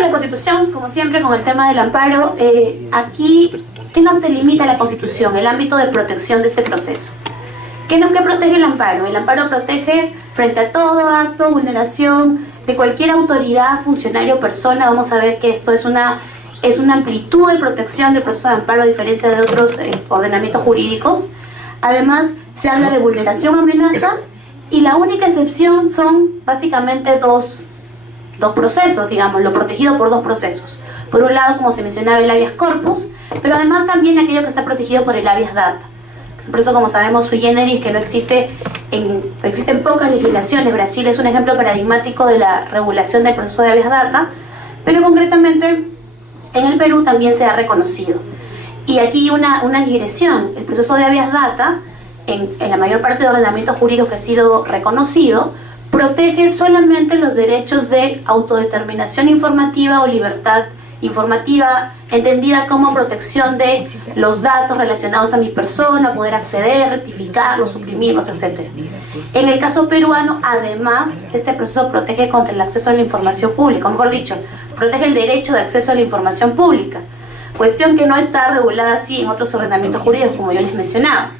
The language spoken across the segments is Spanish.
con la Constitución, como siempre, con el tema del amparo. Aquí, ¿qué nos delimita la Constitución? El ámbito de protección de este proceso. ¿Qué protege el amparo? El amparo protege frente a todo acto, vulneración de cualquier autoridad, funcionario o persona. Vamos a ver que esto es una amplitud de protección del proceso de amparo a diferencia de otros ordenamientos jurídicos. Además, se habla de vulneración o amenaza y la única excepción son básicamente dos procesos, digamos, lo protegido por dos procesos. Por un lado, como se mencionaba, el habeas corpus, pero además también aquello que está protegido por el habeas data. Por eso, como sabemos, sui generis, que no existe existen pocas legislaciones. Brasil es un ejemplo paradigmático de la regulación del proceso de habeas data, pero concretamente en el Perú también se ha reconocido. Y aquí una digresión. El proceso de habeas data, en la mayor parte de ordenamientos jurídicos que ha sido reconocido, protege solamente los derechos de autodeterminación informativa o libertad informativa, entendida como protección de los datos relacionados a mi persona, poder acceder, rectificarlos, suprimirlos, etc. En el caso peruano, además, este proceso protege contra el acceso a la información pública, o mejor dicho, protege el derecho de acceso a la información pública, cuestión que no está regulada así en otros ordenamientos jurídicos, como yo les mencionaba.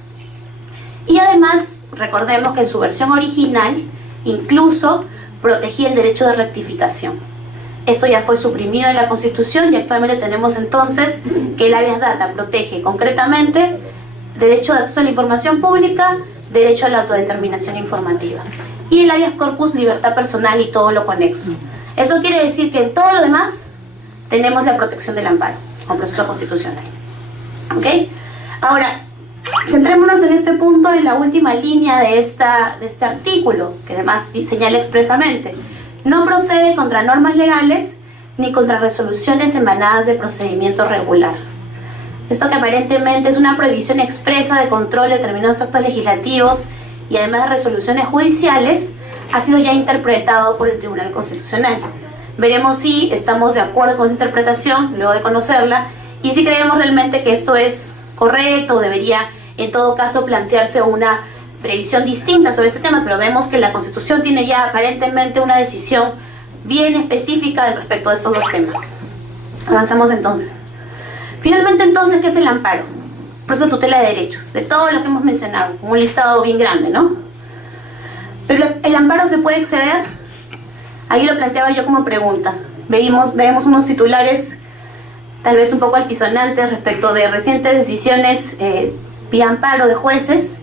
Y además, recordemos que en su versión original, incluso protegía el derecho de rectificación. Esto ya fue suprimido en la Constitución y actualmente tenemos entonces que el habeas data protege concretamente derecho de acceso a la información pública, derecho a la autodeterminación informativa. Y el habeas corpus, libertad personal y todo lo conexo. Eso quiere decir que en todo lo demás tenemos la protección del amparo, con proceso constitucional. ¿Ok? Ahora, centrémonos en este punto, en la última línea de este artículo, que además señala expresamente: no procede contra normas legales ni contra resoluciones emanadas de procedimiento regular. Esto, que aparentemente es una prohibición expresa de control de determinados actos legislativos y además de resoluciones judiciales, ha sido ya interpretado por el Tribunal Constitucional. Veremos si estamos de acuerdo con esa interpretación luego de conocerla y si creemos realmente que esto es correcto o debería en todo caso plantearse una previsión distinta sobre este tema, pero vemos que la Constitución tiene ya aparentemente una decisión bien específica respecto de estos dos temas. Avanzamos entonces. Finalmente, entonces, ¿qué es el amparo? Proceso de tutela de derechos, de todo lo que hemos mencionado, un listado bien grande, ¿no? Pero ¿el amparo se puede exceder? Ahí lo planteaba yo como pregunta. Vemos unos titulares tal vez un poco altisonantes respecto de recientes decisiones vía amparo de jueces.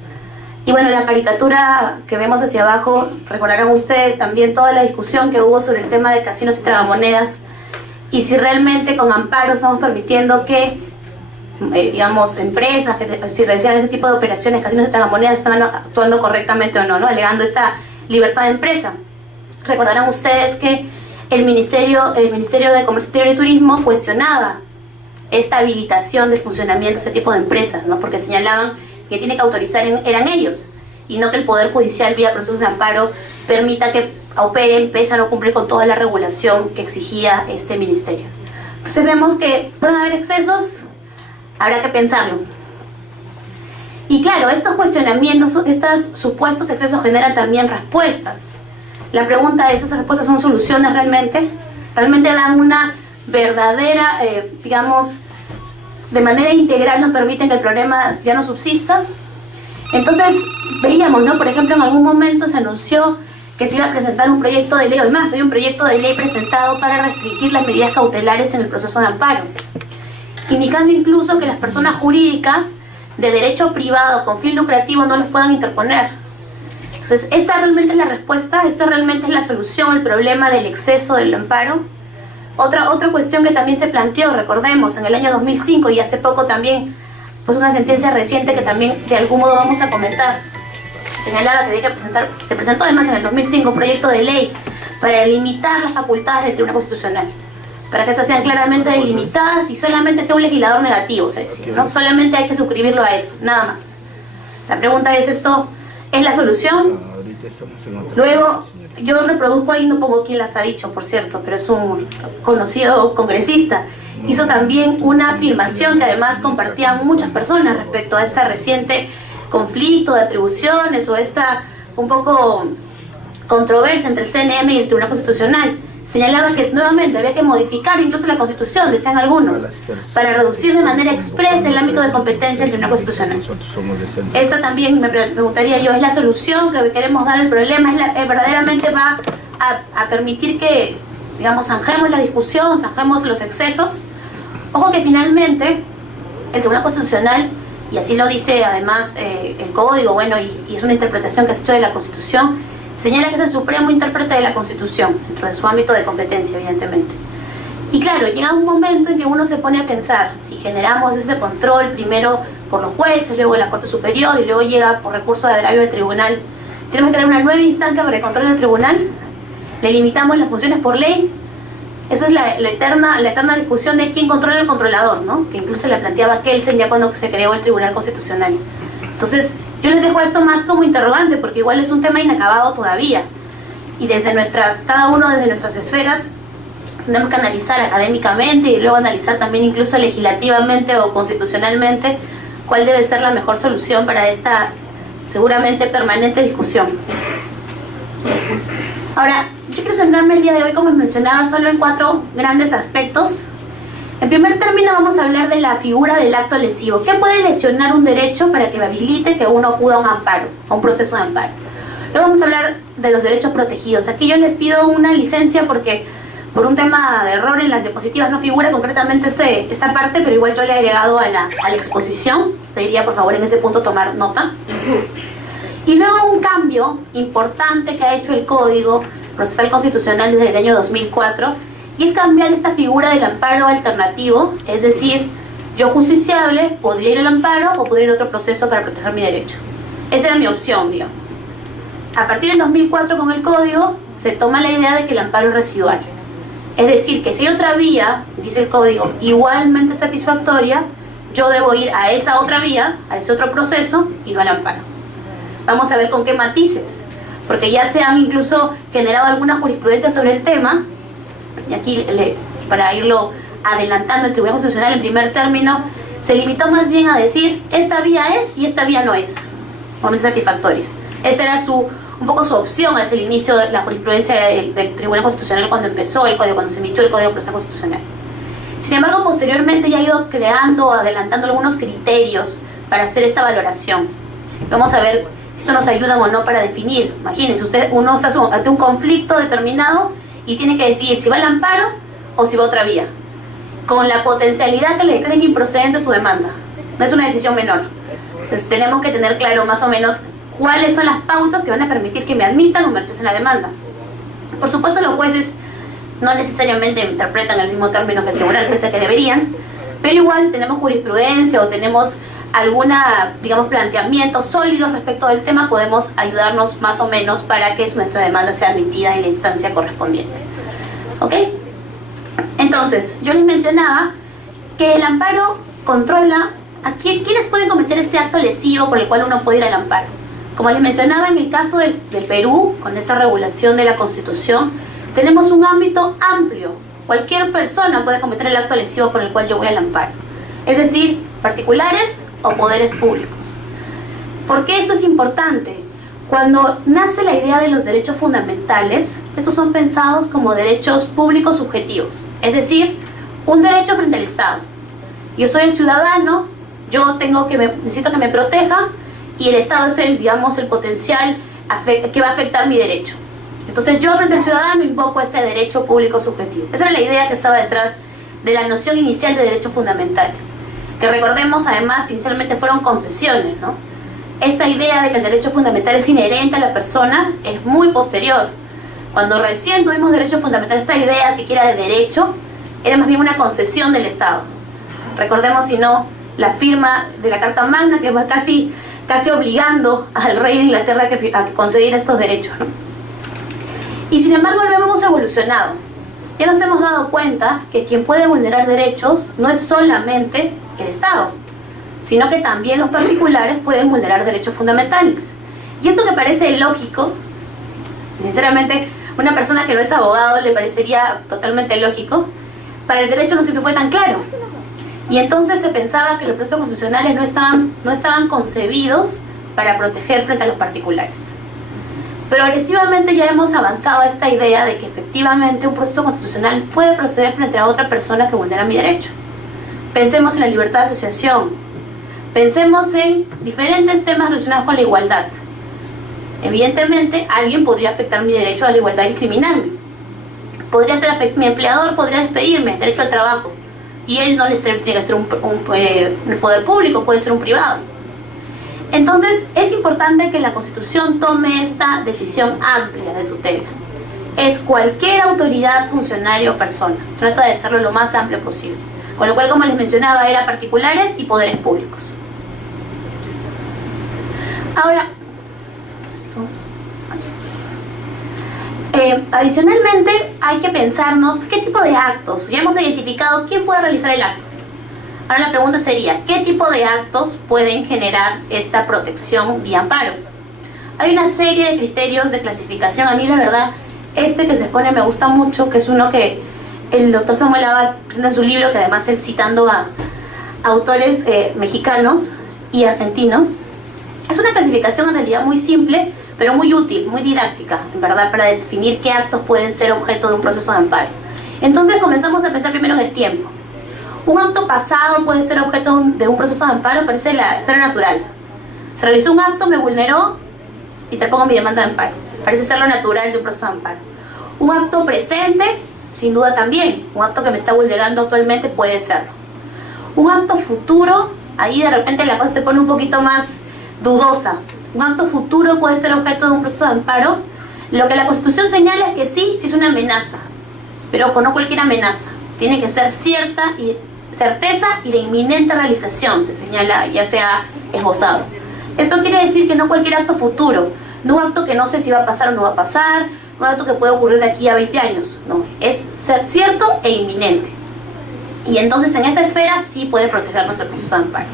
Y bueno, la caricatura que vemos hacia abajo, recordarán ustedes también toda la discusión que hubo sobre el tema de casinos y tragamonedas y si realmente con amparo estamos permitiendo que, digamos, empresas que si realizan ese tipo de operaciones, casinos y tragamonedas, estaban actuando correctamente o no, ¿no? Alegando esta libertad de empresa. Recordarán ustedes que el Ministerio de Comercio Exterior y Turismo cuestionaba esta habilitación del funcionamiento de ese tipo de empresas, ¿no? Porque señalaban que tiene que autorizar eran ellos, y no que el Poder Judicial vía procesos de amparo permita que operen pese a no cumplir con toda la regulación que exigía este ministerio. Entonces vemos que pueden haber excesos, habrá que pensarlo. Y claro, estos cuestionamientos, estos supuestos excesos generan también respuestas. La pregunta es, ¿esas respuestas son soluciones realmente? ¿Realmente dan una verdadera, digamos, de manera integral nos permiten que el problema ya no subsista? Entonces veíamos, ¿no? Por ejemplo, en algún momento se anunció que se iba a presentar un proyecto de ley, o más, hay un proyecto de ley presentado para restringir las medidas cautelares en el proceso de amparo, indicando incluso que las personas jurídicas de derecho privado con fin lucrativo no los puedan interponer. Entonces, ¿esta realmente es la respuesta? ¿Esta realmente es la solución al problema del exceso del amparo? Otra cuestión que también se planteó, recordemos, en el año 2005 y hace poco también, pues una sentencia reciente que también de algún modo vamos a comentar, señalaba que había que presentar, se presentó además en el 2005 un proyecto de ley para limitar las facultades del Tribunal Constitucional, para que estas sean claramente delimitadas y solamente sea un legislador negativo, se decía, ¿no? Solamente hay que suscribirlo a eso, nada más. La pregunta es, ¿esto es la solución? Luego, yo reproduzco ahí, no pongo quién las ha dicho, por cierto, pero es un conocido congresista. Hizo también una afirmación que además compartían muchas personas respecto a este reciente conflicto de atribuciones o esta un poco controversia entre el CNM y el Tribunal Constitucional. señalaba que nuevamente había que modificar incluso la Constitución, decían algunos, para reducir de manera expresa el ámbito de competencia del Tribunal Constitucional. Esta también, me preguntaría yo, ¿es la solución que queremos dar al problema? ¿Verdaderamente va a permitir que, digamos, zanjemos la discusión, zanjemos los excesos? Ojo que finalmente el Tribunal Constitucional, y así lo dice además el Código, bueno, y es una interpretación que se ha hecho de la Constitución, señala que es el supremo intérprete de la Constitución, dentro de su ámbito de competencia, evidentemente. Y claro, llega un momento en que uno se pone a pensar, si generamos este control primero por los jueces, luego la Corte Superior, y luego llega por recurso de agravio del tribunal, tenemos que crear una nueva instancia para el control del tribunal, le limitamos las funciones por ley. Esa es la eterna discusión de quién controla el controlador, ¿no? Que incluso la planteaba Kelsen ya cuando se creó el Tribunal Constitucional. Entonces, yo les dejo esto más como interrogante, porque igual es un tema inacabado todavía. Y desde cada uno desde nuestras esferas, tenemos que analizar académicamente y luego analizar también incluso legislativamente o constitucionalmente cuál debe ser la mejor solución para esta seguramente permanente discusión. Ahora, yo quiero centrarme el día de hoy, como mencionaba, solo en 4 grandes aspectos. En primer término vamos a hablar de la figura del acto lesivo. ¿Qué puede lesionar un derecho para que habilite que uno acuda a un amparo, a un proceso de amparo? Luego vamos a hablar de los derechos protegidos. Aquí yo les pido una licencia porque por un tema de error en las diapositivas no figura concretamente esta parte, pero igual yo le he agregado a la exposición. Pediría por favor en ese punto tomar nota. Y luego un cambio importante que ha hecho el Código Procesal Constitucional desde el año 2004, y es cambiar esta figura del amparo alternativo, es decir, yo justiciable podría ir al amparo o podría ir a otro proceso para proteger mi derecho. Esa era mi opción, digamos. A partir del 2004 con el Código se toma la idea de que el amparo es residual. Es decir, que si hay otra vía, dice el Código, igualmente satisfactoria, yo debo ir a esa otra vía, a ese otro proceso y no al amparo. Vamos a ver con qué matices, porque ya se han incluso generado alguna jurisprudencia sobre el tema, y aquí para irlo adelantando, el Tribunal Constitucional en primer término se limitó más bien a decir esta vía es y esta vía no es momento satisfactoria. Esa era un poco su opción hacia el inicio de la jurisprudencia del Tribunal Constitucional cuando empezó el Código, cuando se emitió el Código Procesal Constitucional. Sin embargo, posteriormente ya ha ido creando, adelantando algunos criterios para hacer esta valoración. Vamos a ver si esto nos ayuda o no para definir. Imagínense, uno está ante un conflicto determinado y tiene que decidir si va al amparo o si va a otra vía, con la potencialidad que le declaren improcedente su demanda. No es una decisión menor. Entonces tenemos que tener claro más o menos cuáles son las pautas que van a permitir que me admitan o me rechacen la demanda. Por supuesto, los jueces no necesariamente interpretan el mismo término que el tribunal, pese a que deberían, pero igual tenemos jurisprudencia o tenemos alguna, digamos, planteamiento sólido respecto del tema, podemos ayudarnos más o menos para que nuestra demanda sea admitida en la instancia correspondiente. ¿Ok? Entonces, yo les mencionaba que el amparo controla a quiénes pueden cometer este acto lesivo por el cual uno puede ir al amparo. Como les mencionaba, en el caso del Perú, con esta regulación de la Constitución, tenemos un ámbito amplio. Cualquier persona puede cometer el acto lesivo por el cual yo voy al amparo. Es decir, particulares o poderes públicos. ¿Por qué esto es importante? Cuando nace la idea de los derechos fundamentales, estos son pensados como derechos públicos subjetivos. Es decir, un derecho frente al Estado. Yo soy el ciudadano, yo necesito que me proteja, y el Estado es el potencial que va a afectar mi derecho. Entonces yo frente al ciudadano invoco ese derecho público subjetivo. Esa era la idea que estaba detrás de la noción inicial de derechos fundamentales, que recordemos además inicialmente fueron concesiones, ¿no? Esta idea de que el derecho fundamental es inherente a la persona es muy posterior. Cuando recién tuvimos derechos fundamentales, esta idea siquiera de derecho era más bien una concesión del Estado. Recordemos, si no, la firma de la Carta Magna, que va casi obligando al rey de Inglaterra a conceder estos derechos, ¿no? Y sin embargo luego hemos evolucionado. Ya nos hemos dado cuenta que quien puede vulnerar derechos no es solamente el Estado, sino que también los particulares pueden vulnerar derechos fundamentales. Y esto que parece lógico, sinceramente, una persona que no es abogado le parecería totalmente lógico, para el derecho no siempre fue tan claro. Y entonces se pensaba que los procesos constitucionales no estaban concebidos para proteger frente a los particulares. Progresivamente ya hemos avanzado a esta idea de que efectivamente un proceso constitucional puede proceder frente a otra persona que vulnera mi derecho. Pensemos en la libertad de asociación, pensemos en diferentes temas relacionados con la igualdad. Evidentemente, alguien podría afectar mi derecho a la igualdad y discriminarme. Podría ser mi empleador, podría despedirme, derecho al trabajo. Y él no tiene que ser un poder público, puede ser un privado. Entonces, es importante que la Constitución tome esta decisión amplia de tutela. Es cualquier autoridad, funcionario o persona. Trata de hacerlo lo más amplio posible. Con lo cual, como les mencionaba, era particulares y poderes públicos. Ahora, adicionalmente hay que pensarnos qué tipo de actos, ya hemos identificado quién puede realizar el acto. Ahora la pregunta sería, ¿qué tipo de actos pueden generar esta protección vía amparo? Hay una serie de criterios de clasificación. A mí la verdad, este que se expone me gusta mucho, que es uno que el doctor Samuel Abad presenta en su libro, que además él citando a autores mexicanos y argentinos. Es una clasificación en realidad muy simple, pero muy útil, muy didáctica, en verdad, para definir qué actos pueden ser objeto de un proceso de amparo. Entonces comenzamos a pensar primero en el tiempo. Un acto pasado puede ser objeto de un proceso de amparo, parece la esfera natural. Se realizó un acto, me vulneró y te pongo mi demanda de amparo. Parece ser lo natural de un proceso de amparo. Un acto presente, sin duda también. Un acto que me está vulnerando actualmente puede serlo. Un acto futuro, ahí de repente la cosa se pone un poquito más dudosa. Un acto futuro puede ser objeto de un proceso de amparo. Lo que la Constitución señala es que sí es una amenaza. Pero ojo, no cualquier amenaza. Tiene que ser certeza y de inminente realización, se señala, ya sea esbozado. Esto quiere decir que no cualquier acto futuro, no un acto que no sé si va a pasar o no va a pasar, no un acto que puede ocurrir de aquí a 20 años, no, es ser cierto e inminente. Y entonces en esa esfera sí puede protegernos el proceso de amparo.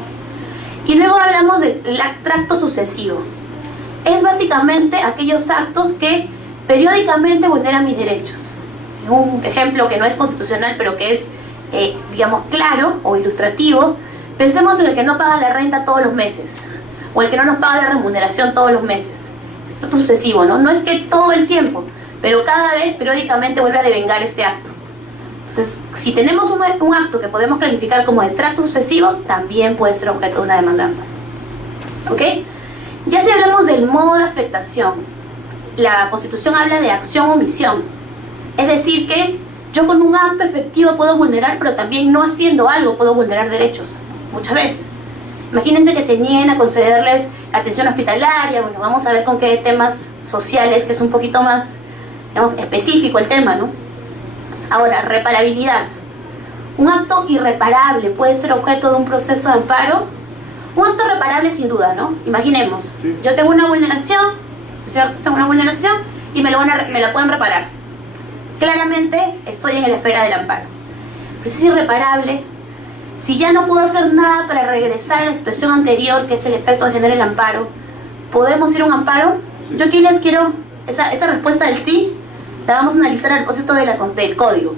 Y luego hablamos del tracto sucesivo. Es básicamente aquellos actos que periódicamente vulneran mis derechos. Un ejemplo que no es constitucional, pero que es digamos, claro o ilustrativo, pensemos en el que no paga la renta todos los meses, o el que no nos paga la remuneración todos los meses. Es acto sucesivo, ¿no? No es que todo el tiempo, pero cada vez, periódicamente, vuelve a devengar este acto. Entonces, si tenemos un acto que podemos clasificar como de tracto sucesivo, también puede ser objeto de una demanda. ¿Ok? Ya si hablamos del modo de afectación, la Constitución habla de acción o omisión. Es decir que yo con un acto efectivo puedo vulnerar, pero también no haciendo algo puedo vulnerar derechos, muchas veces. Imagínense que se nieguen a concederles atención hospitalaria, bueno, vamos a ver con qué temas sociales, que es un poquito más, digamos, específico el tema, ¿no? Ahora, reparabilidad. Un acto irreparable puede ser objeto de un proceso de amparo. Un acto reparable sin duda, ¿no? Imaginemos, yo tengo una vulneración, ¿cierto? Tengo una vulneración y me la pueden reparar. Claramente estoy en la esfera del amparo. Pero si es irreparable, si ya no puedo hacer nada para regresar a la situación anterior, que es el efecto de generar el amparo, ¿podemos ir a un amparo? Yo aquí les quiero, esa respuesta del sí, la vamos a analizar al propósito del código.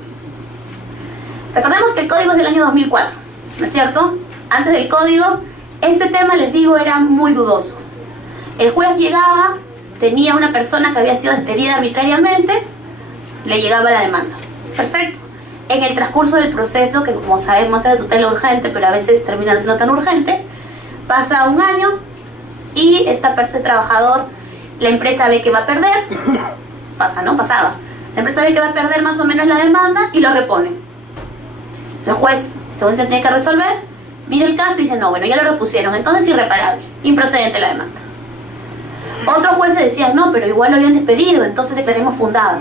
Recordemos que el código es del año 2004, ¿no es cierto? Antes del código, este tema, les digo, era muy dudoso. El juez llegaba, tenía una persona que había sido despedida arbitrariamente, le llegaba la demanda. Perfecto. En el transcurso del proceso, que como sabemos es de tutela urgente, pero a veces termina no siendo tan urgente, pasa un año y este trabajador, la empresa ve que va a perder, pasaba. La empresa ve que va a perder más o menos la demanda y lo repone. El juez, según se tiene que resolver, mira el caso y dice, no, bueno, ya lo repusieron, entonces irreparable, improcedente la demanda. Otros jueces decían, no, pero igual lo habían despedido, entonces declaremos fundada.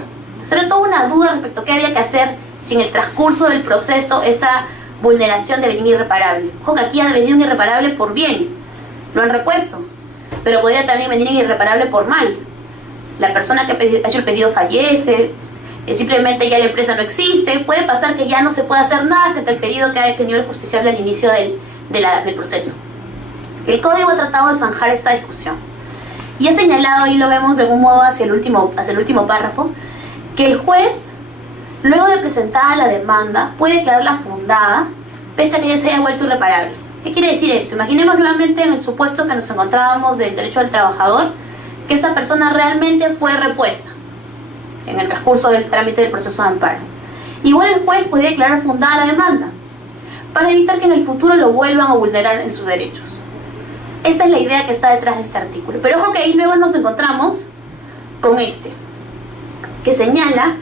Era toda una duda respecto a qué había que hacer si en el transcurso del proceso esta vulneración devenía irreparable. Ojo, que aquí ha devenido un irreparable por bien, lo han repuesto, pero podría también venir un irreparable por mal. La persona que ha hecho el pedido fallece, simplemente ya la empresa no existe, puede pasar que ya no se pueda hacer nada frente al pedido que ha tenido el justiciable al inicio del proceso. El código ha tratado de zanjar esta discusión y ha señalado, y lo vemos de algún modo hacia el último párrafo, que el juez, luego de presentada la demanda, puede declararla fundada, pese a que ya se haya vuelto irreparable. ¿Qué quiere decir esto? Imaginemos nuevamente en el supuesto que nos encontrábamos del derecho del trabajador, que esta persona realmente fue repuesta en el transcurso del trámite del proceso de amparo. Igual el juez podría declarar fundada la demanda para evitar que en el futuro lo vuelvan a vulnerar en sus derechos. Esta es la idea que está detrás de este artículo. Pero ojo que ahí luego nos encontramos con este, que señala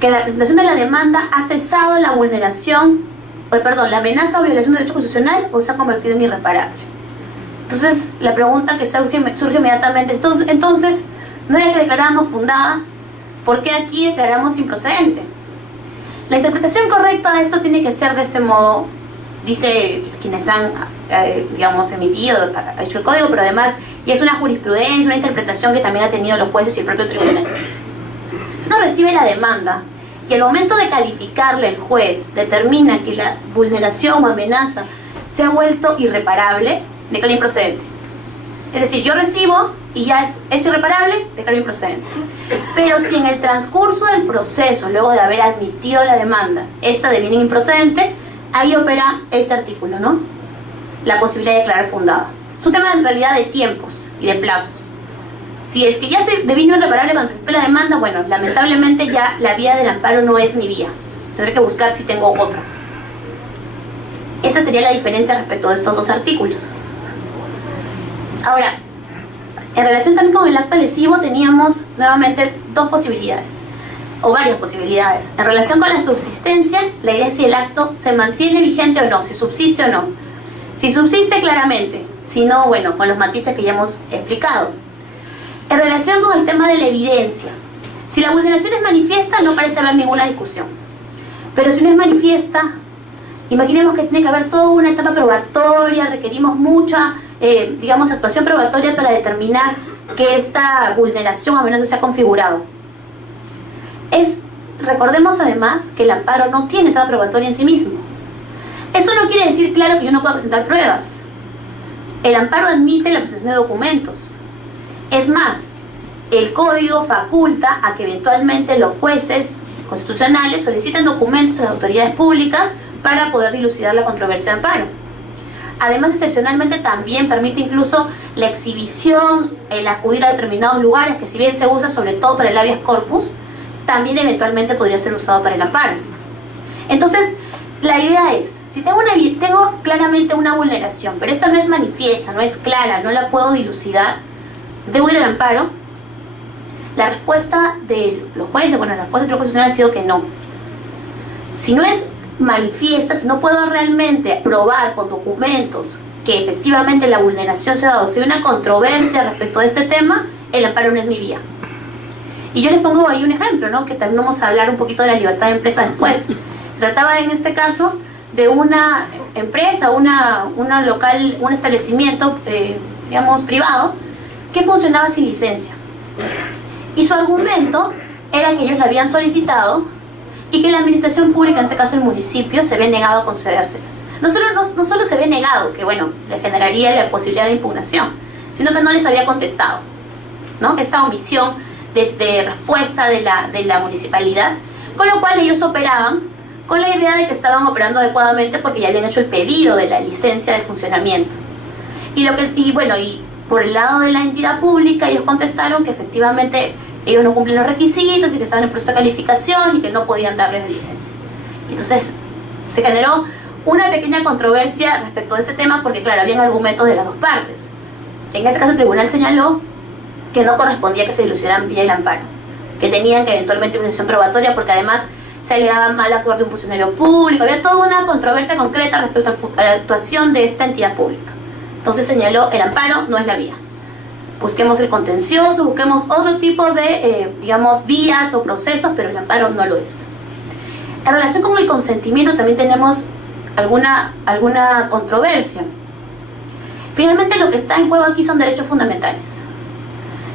que la presentación de la demanda ha cesado la vulneración, la amenaza o violación de derecho constitucional o se ha convertido en irreparable. Entonces, la pregunta que surge inmediatamente, entonces, ¿no era que declarábamos fundada? ¿Por qué aquí declaramos improcedente? La interpretación correcta de esto tiene que ser de este modo, dice quienes han, emitido, ha hecho el código, pero además, y es una jurisprudencia, una interpretación que también ha tenido los jueces y el propio tribunal. Uno recibe la demanda y al momento de calificarle el juez determina que la vulneración o amenaza se ha vuelto irreparable, declara improcedente. Es decir, yo recibo y ya es irreparable, declaro improcedente. Pero si en el transcurso del proceso, luego de haber admitido la demanda, esta deviene improcedente, ahí opera este artículo, ¿no? La posibilidad de declarar fundada. Es un tema en realidad de tiempos y de plazos. Si es que ya se devino irreparable cuando presenté la demanda, bueno, lamentablemente ya la vía del amparo no es mi vía. Tendré que buscar si tengo otra. Esa sería la diferencia respecto de estos dos artículos. Ahora, en relación también con el acto lesivo teníamos nuevamente dos posibilidades, o varias posibilidades. En relación con la subsistencia, la idea es si el acto se mantiene vigente o no, si subsiste o no. Si subsiste, claramente. Si no, bueno, con los matices que ya hemos explicado. En relación con el tema de la evidencia, si la vulneración es manifiesta, no parece haber ninguna discusión. Pero si no es manifiesta, imaginemos que tiene que haber toda una etapa probatoria, requerimos mucha, actuación probatoria para determinar que esta vulneración o amenaza se ha configurado. Recordemos además que el amparo no tiene etapa probatoria en sí mismo. Eso no quiere decir, claro, que yo no pueda presentar pruebas. El amparo admite la presentación de documentos. Es más, el código faculta a que eventualmente los jueces constitucionales soliciten documentos a las autoridades públicas para poder dilucidar la controversia de amparo. Además, excepcionalmente también permite incluso la exhibición, el acudir a determinados lugares, que si bien se usa sobre todo para el habeas corpus, también eventualmente podría ser usado para el amparo. Entonces, la idea es, si tengo claramente una vulneración, pero esta no es manifiesta, no es clara, no la puedo dilucidar, ¿debo ir al amparo? La respuesta de los jueces, la respuesta del Tribunal Constitucional ha sido que no. Si no es manifiesta, si no puedo realmente probar con documentos que efectivamente la vulneración se ha dado, si hay una controversia respecto de este tema, el amparo no es mi vía. Y yo les pongo ahí un ejemplo, ¿no? Que también vamos a hablar un poquito de la libertad de empresa después. Trataba en este caso de una empresa, una local, un establecimiento, privado, que funcionaba sin licencia. Y su argumento era que ellos la habían solicitado y que la administración pública, en este caso el municipio, se había negado a concedérselas. No solo se había negado, que bueno, le generaría la posibilidad de impugnación, sino que no les había contestado, ¿no? Esta omisión desde respuesta de la municipalidad, con lo cual ellos operaban con la idea de que estaban operando adecuadamente porque ya habían hecho el pedido de la licencia de funcionamiento. Y por el lado de la entidad pública, ellos contestaron que efectivamente ellos no cumplen los requisitos y que estaban en proceso de calificación y que no podían darles la licencia. Entonces se generó una pequeña controversia respecto de ese tema porque, claro, habían argumentos de las dos partes. En ese caso el tribunal señaló que no correspondía que se dilucidaran vía el amparo, que tenían que eventualmente una sesión probatoria porque además se alegaba mal actuar de un funcionario público. Había toda una controversia concreta respecto a la actuación de esta entidad pública. Entonces señaló, el amparo no es la vía. Busquemos el contencioso, busquemos otro tipo de, vías o procesos, pero el amparo no lo es. En relación con el consentimiento también tenemos alguna controversia. Finalmente lo que está en juego aquí son derechos fundamentales.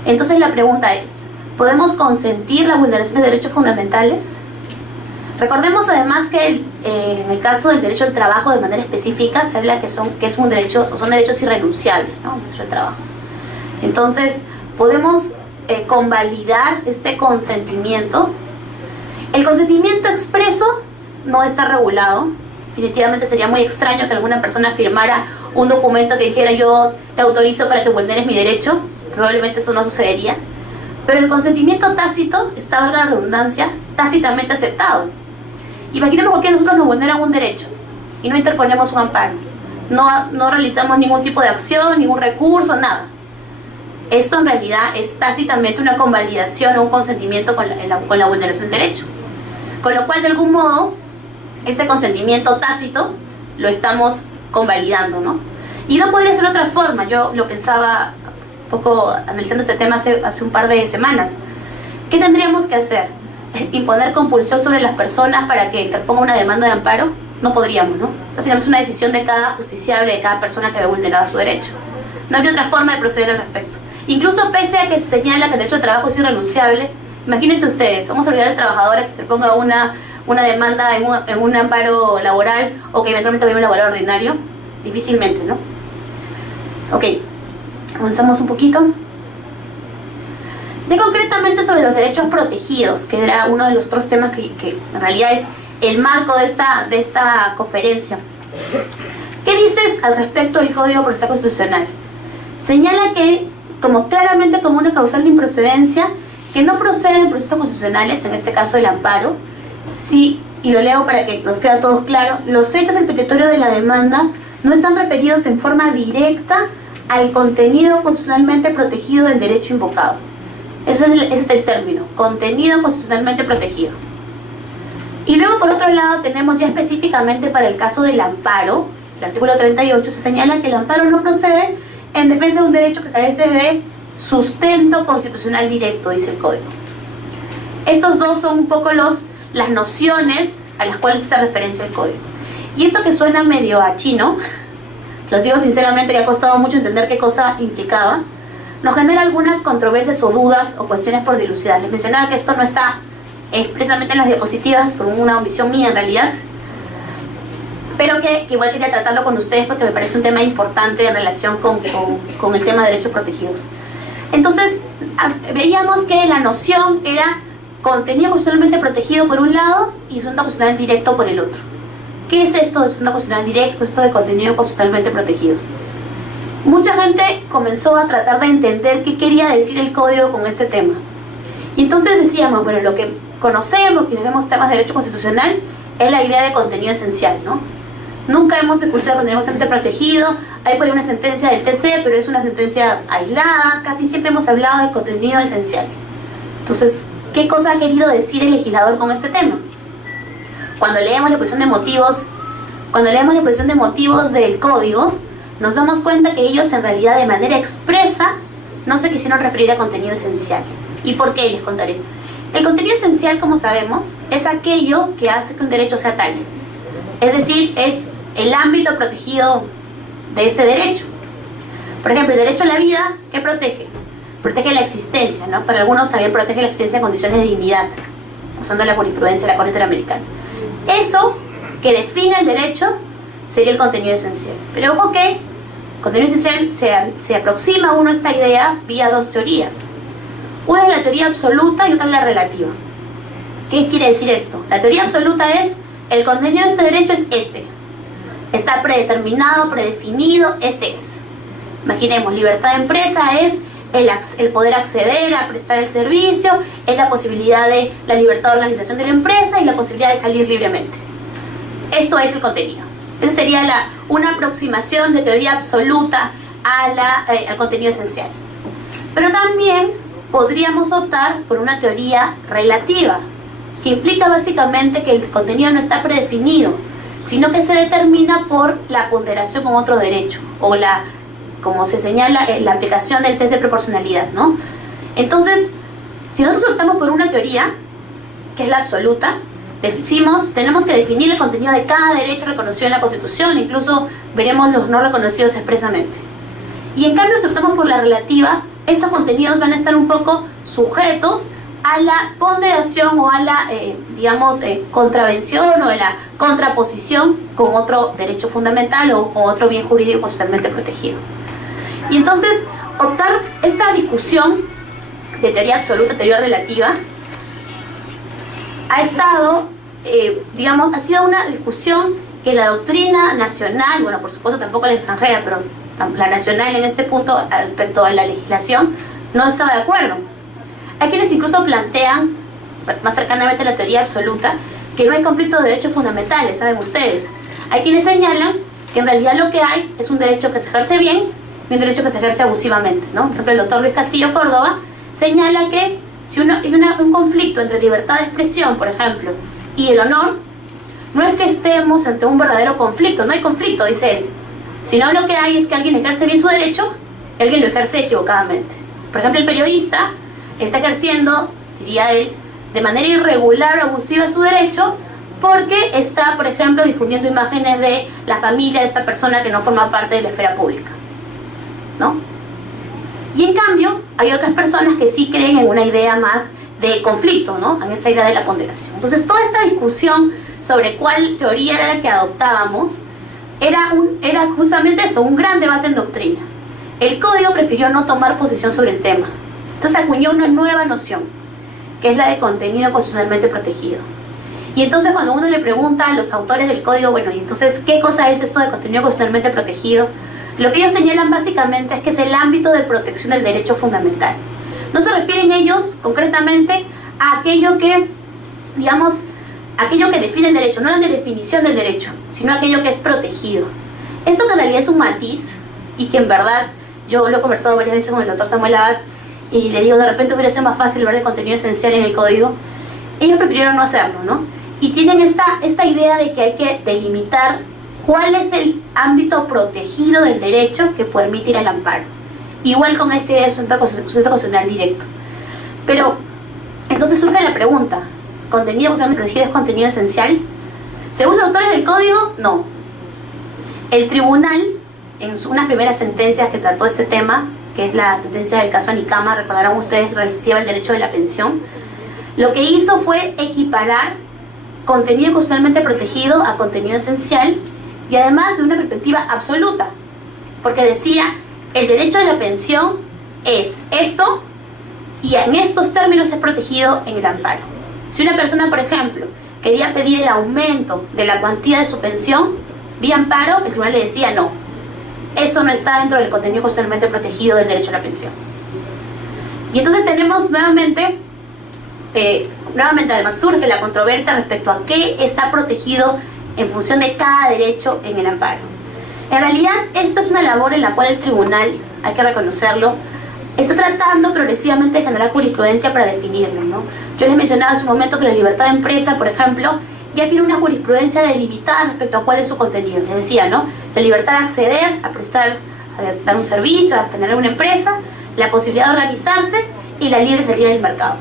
Entonces la pregunta es, ¿podemos consentir la vulneración de derechos fundamentales? Recordemos además que en el caso del derecho al trabajo de manera específica se habla que son derechos irrenunciables, ¿no? El derecho al trabajo. Entonces, ¿podemos convalidar este consentimiento? El consentimiento expreso no está regulado. Definitivamente sería muy extraño que alguna persona firmara un documento que dijera yo te autorizo para que vulneres mi derecho. probablemente eso no sucedería, pero el consentimiento tácito está, valga la redundancia, tácitamente aceptado. Imaginemos que nosotros nos vulneran un derecho y no interponemos un amparo, no realizamos ningún tipo de acción, ningún recurso, nada. Esto en realidad es tácitamente una convalidación o un consentimiento con la vulneración del derecho. Con lo cual, de algún modo, este consentimiento tácito lo estamos convalidando, ¿no? Y no podría ser otra forma. Yo lo pensaba un poco analizando este tema hace un par de semanas. ¿Qué tendríamos que hacer? ¿Imponer compulsión sobre las personas para que interponga una demanda de amparo? No podríamos, ¿no? O sea, finalmente es una decisión de cada justiciable, de cada persona que ve vulnerado su derecho. No habría otra forma de proceder al respecto. Incluso pese a que se señala que el derecho de trabajo es irrenunciable, imagínense ustedes, vamos a obligar al trabajador a que interponga una demanda en un amparo laboral o que eventualmente vaya un laboral ordinario. Difícilmente, ¿no? Ok, avanzamos un poquito. Ya concretamente sobre los derechos protegidos, que era uno de los otros temas que en realidad es el marco de esta conferencia. ¿Qué dices al respecto del Código Procesal Constitucional? Señala que, claramente como una causal de improcedencia, que no proceden procesos constitucionales, en este caso el amparo, sí, y lo leo para que nos quede a todos claro, los hechos del petitorio de la demanda no están referidos en forma directa al contenido constitucionalmente protegido del derecho invocado. Ese es el término, contenido constitucionalmente protegido. Y luego, por otro lado, tenemos ya específicamente para el caso del amparo, el artículo 38, se señala que el amparo no procede en defensa de un derecho que carece de sustento constitucional directo, dice el Código. Estos dos son un poco las nociones a las cuales hace referencia el Código. Y esto que suena medio a chino, los digo sinceramente que ha costado mucho entender qué cosa implicaba, nos genera algunas controversias o dudas o cuestiones por dilucidar. Les mencionaba que esto no está expresamente en las diapositivas por una omisión mía en realidad, pero que igual quería tratarlo con ustedes porque me parece un tema importante en relación con el tema de derechos protegidos. Entonces, veíamos que la noción era contenido constitucionalmente protegido por un lado y sustento constitucional directo por el otro. ¿Qué es esto de sustento constitucional directo? Esto de contenido constitucionalmente protegido. Mucha gente comenzó a tratar de entender qué quería decir el Código con este tema. Y entonces decíamos, bueno, lo que conocemos, quienes vemos temas de derecho constitucional, es la idea de contenido esencial, ¿no? Nunca hemos escuchado contenido constitucionalmente protegido, hay por ahí una sentencia del TC, pero es una sentencia aislada, casi siempre hemos hablado de contenido esencial. Entonces, ¿qué cosa ha querido decir el legislador con este tema? Cuando leemos la exposición de motivos del Código, nos damos cuenta que ellos en realidad de manera expresa no se quisieron referir a contenido esencial. ¿Y por qué? Les contaré. El contenido esencial, como sabemos, es aquello que hace que un derecho sea tal. Es decir, es el ámbito protegido de ese derecho. Por ejemplo, el derecho a la vida, ¿qué protege? Protege la existencia, ¿no? Para algunos también protege la existencia en condiciones de dignidad, usando la jurisprudencia de la Corte Interamericana. Eso que define el derecho sería el contenido esencial. Pero ojo que el contenido esencial se aproxima uno a esta idea vía dos teorías. Una es la teoría absoluta y otra es la relativa. ¿Qué quiere decir esto? La teoría absoluta es el contenido de este derecho es este. Está predeterminado, predefinido, este es. Imaginemos, libertad de empresa es el poder acceder a prestar el servicio, es la posibilidad de la libertad de organización de la empresa y la posibilidad de salir libremente. Esto es el contenido. Esa sería una aproximación de teoría absoluta al contenido esencial. Pero también podríamos optar por una teoría relativa, que implica básicamente que el contenido no está predefinido, sino que se determina por la ponderación con otro derecho, o como se señala, la aplicación del test de proporcionalidad, ¿no? Entonces, si nosotros optamos por una teoría, que es la absoluta, tenemos que definir el contenido de cada derecho reconocido en la Constitución, incluso veremos los no reconocidos expresamente. Y en cambio, si optamos por la relativa, esos contenidos van a estar un poco sujetos a la ponderación o a la, contravención o a la contraposición con otro derecho fundamental o con otro bien jurídico constitucionalmente protegido. Y entonces, optar esta discusión de teoría absoluta, teoría relativa, ha estado, ha sido una discusión que la doctrina nacional, bueno, por supuesto tampoco la extranjera, pero la nacional en este punto respecto a la legislación, no estaba de acuerdo. Hay quienes incluso plantean, más cercanamente a la teoría absoluta, que no hay conflicto de derechos fundamentales, saben ustedes. Hay quienes señalan que en realidad lo que hay es un derecho que se ejerce bien y un derecho que se ejerce abusivamente, ¿no? Por ejemplo, el doctor Luis Castillo Córdoba señala que si hay un conflicto entre libertad de expresión, por ejemplo, y el honor, no es que estemos ante un verdadero conflicto, no hay conflicto, dice él, sino lo que hay es que alguien ejerce bien su derecho y alguien lo ejerce equivocadamente. Por ejemplo, el periodista está ejerciendo, diría él, de manera irregular o abusiva su derecho porque está, por ejemplo, difundiendo imágenes de la familia de esta persona que no forma parte de la esfera pública, ¿no? Y en cambio, hay otras personas que sí creen en una idea más de conflicto, ¿no? En esa idea de la ponderación. Entonces, toda esta discusión sobre cuál teoría era la que adoptábamos era justamente eso, un gran debate en doctrina. El código prefirió no tomar posición sobre el tema. Entonces acuñó una nueva noción, que es la de contenido constitucionalmente protegido. Y entonces cuando uno le pregunta a los autores del código, bueno, y entonces, ¿qué cosa es esto de contenido constitucionalmente protegido? Lo que ellos señalan básicamente es que es el ámbito de protección del derecho fundamental. No se refieren ellos concretamente a aquello que, digamos, aquello que define el derecho, no la de definición del derecho, sino aquello que es protegido. Esto que en realidad es un matiz y que en verdad yo lo he conversado varias veces con el doctor Samuel Abad y le digo, de repente hubiera sido más fácil ver el contenido esencial en el código. Ellos prefirieron no hacerlo, ¿no? Y tienen esta idea de que hay que delimitar cuál es el ámbito protegido del derecho que permite ir al amparo. Igual con esta idea de sujeto constitucional directo. Pero, entonces surge la pregunta, ¿contenido constitucionalmente protegido es contenido esencial? Según los autores del código, no. El tribunal, en unas primeras sentencias que trató este tema, que es la sentencia del caso Anicama, recordarán ustedes, relativa al derecho de la pensión, lo que hizo fue equiparar contenido constitucionalmente protegido a contenido esencial y además de una perspectiva absoluta, porque decía, el derecho de la pensión es esto y en estos términos es protegido en el amparo. Si una persona, por ejemplo, quería pedir el aumento de la cuantía de su pensión vía amparo, el tribunal le decía no, eso no está dentro del contenido constitucionalmente protegido del derecho a la pensión. Y entonces tenemos nuevamente además surge la controversia respecto a qué está protegido en función de cada derecho en el amparo. En realidad, esto es una labor en la cual el tribunal, hay que reconocerlo, está tratando progresivamente de generar jurisprudencia para definirlo, ¿no? Yo les mencionaba en su momento que la libertad de empresa, por ejemplo, ya tiene una jurisprudencia delimitada respecto a cuál es su contenido. Les decía, ¿no? La libertad de acceder, a dar un servicio, a tener una empresa, la posibilidad de organizarse y la libre salida del mercado.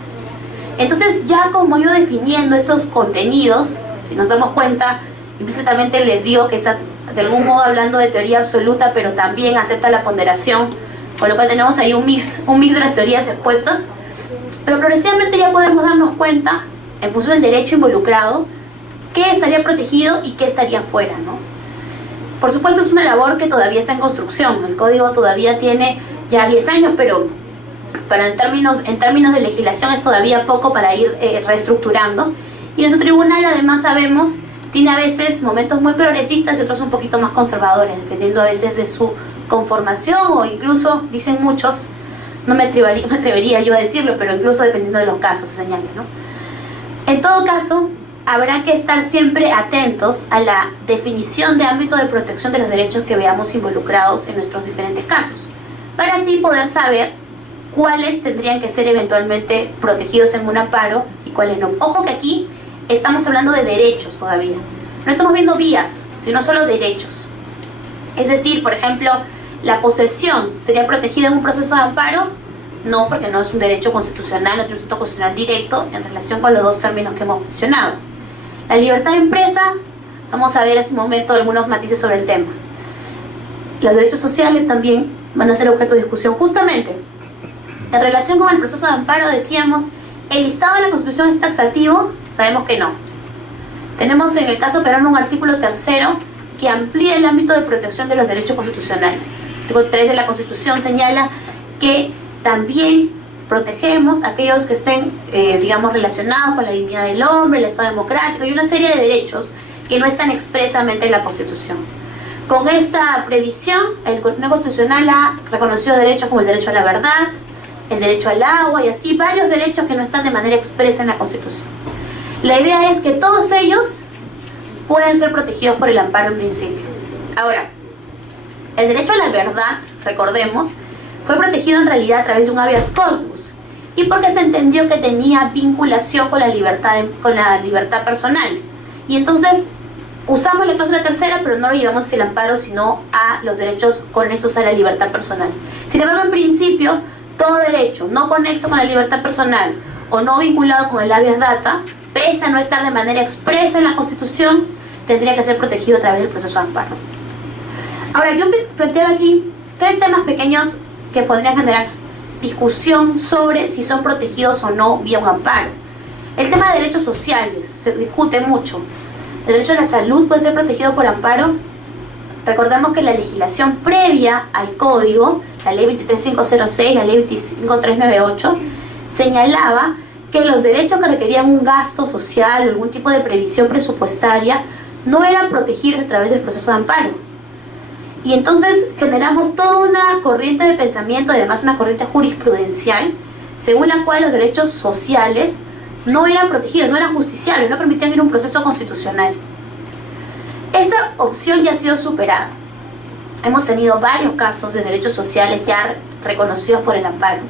Entonces, ya como he ido definiendo esos contenidos, si nos damos cuenta, implícitamente les digo que está de algún modo hablando de teoría absoluta, pero también acepta la ponderación, con lo cual tenemos ahí un mix de las teorías expuestas, pero progresivamente ya podemos darnos cuenta, en función del derecho involucrado, qué estaría protegido y qué estaría fuera, ¿no? Por supuesto, es una labor que todavía está en construcción. El código todavía tiene ya 10 años, pero en términos de legislación es todavía poco para ir reestructurando. Y nuestro tribunal, además, sabemos, tiene a veces momentos muy progresistas y otros un poquito más conservadores, dependiendo a veces de su conformación o incluso, dicen muchos, no me atrevería yo a decirlo, pero incluso dependiendo de los casos, se señala, ¿no? En todo caso, habrá que estar siempre atentos a la definición de ámbito de protección de los derechos que veamos involucrados en nuestros diferentes casos, para así poder saber cuáles tendrían que ser eventualmente protegidos en un amparo y cuáles no. Ojo que aquí estamos hablando de derechos todavía. No estamos viendo vías, sino solo derechos. Es decir, por ejemplo, ¿la posesión sería protegida en un proceso de amparo? No, porque no es un derecho constitucional, no es un derecho constitucional directo en relación con los dos términos que hemos mencionado. La libertad de empresa, vamos a ver en un momento algunos matices sobre el tema. Los derechos sociales también van a ser objeto de discusión. Justamente, en relación con el proceso de amparo decíamos, ¿el listado de la Constitución es taxativo? Sabemos que no. Tenemos en el caso peruano un artículo 3º que amplía el ámbito de protección de los derechos constitucionales. El artículo 3 de la Constitución señala que también protegemos a aquellos que estén, digamos, relacionados con la dignidad del hombre, el Estado democrático y una serie de derechos que no están expresamente en la Constitución. Con esta previsión, el Tribunal Constitucional ha reconocido derechos como el derecho a la verdad, el derecho al agua y así varios derechos que no están de manera expresa en la Constitución. La idea es que todos ellos pueden ser protegidos por el amparo en principio. Ahora, el derecho a la verdad, recordemos, fue protegido en realidad a través de un habeas corpus y porque se entendió que tenía vinculación con la libertad personal. Y entonces usamos la cláusula tercera, pero no lo llevamos hacia el amparo, sino a los derechos conexos a la libertad personal. Sin embargo, en principio, todo derecho no conexo con la libertad personal o no vinculado con el habeas data, pese a no estar de manera expresa en la Constitución, tendría que ser protegido a través del proceso de amparo. Ahora, yo planteo aquí 3 temas pequeños que podrían generar discusión sobre si son protegidos o no vía un amparo. El tema de derechos sociales se discute mucho. ¿El derecho a la salud puede ser protegido por amparo? Recordemos que la legislación previa al Código, la Ley 23506, la Ley 25398, señalaba que los derechos que requerían un gasto social o algún tipo de previsión presupuestaria no eran protegidos a través del proceso de amparo. Y entonces generamos toda una corriente de pensamiento, además una corriente jurisprudencial, según la cual los derechos sociales no eran protegidos, no eran justiciables, no permitían ir a un proceso constitucional. Esta opción ya ha sido superada. Hemos tenido varios casos de derechos sociales ya reconocidos por el amparo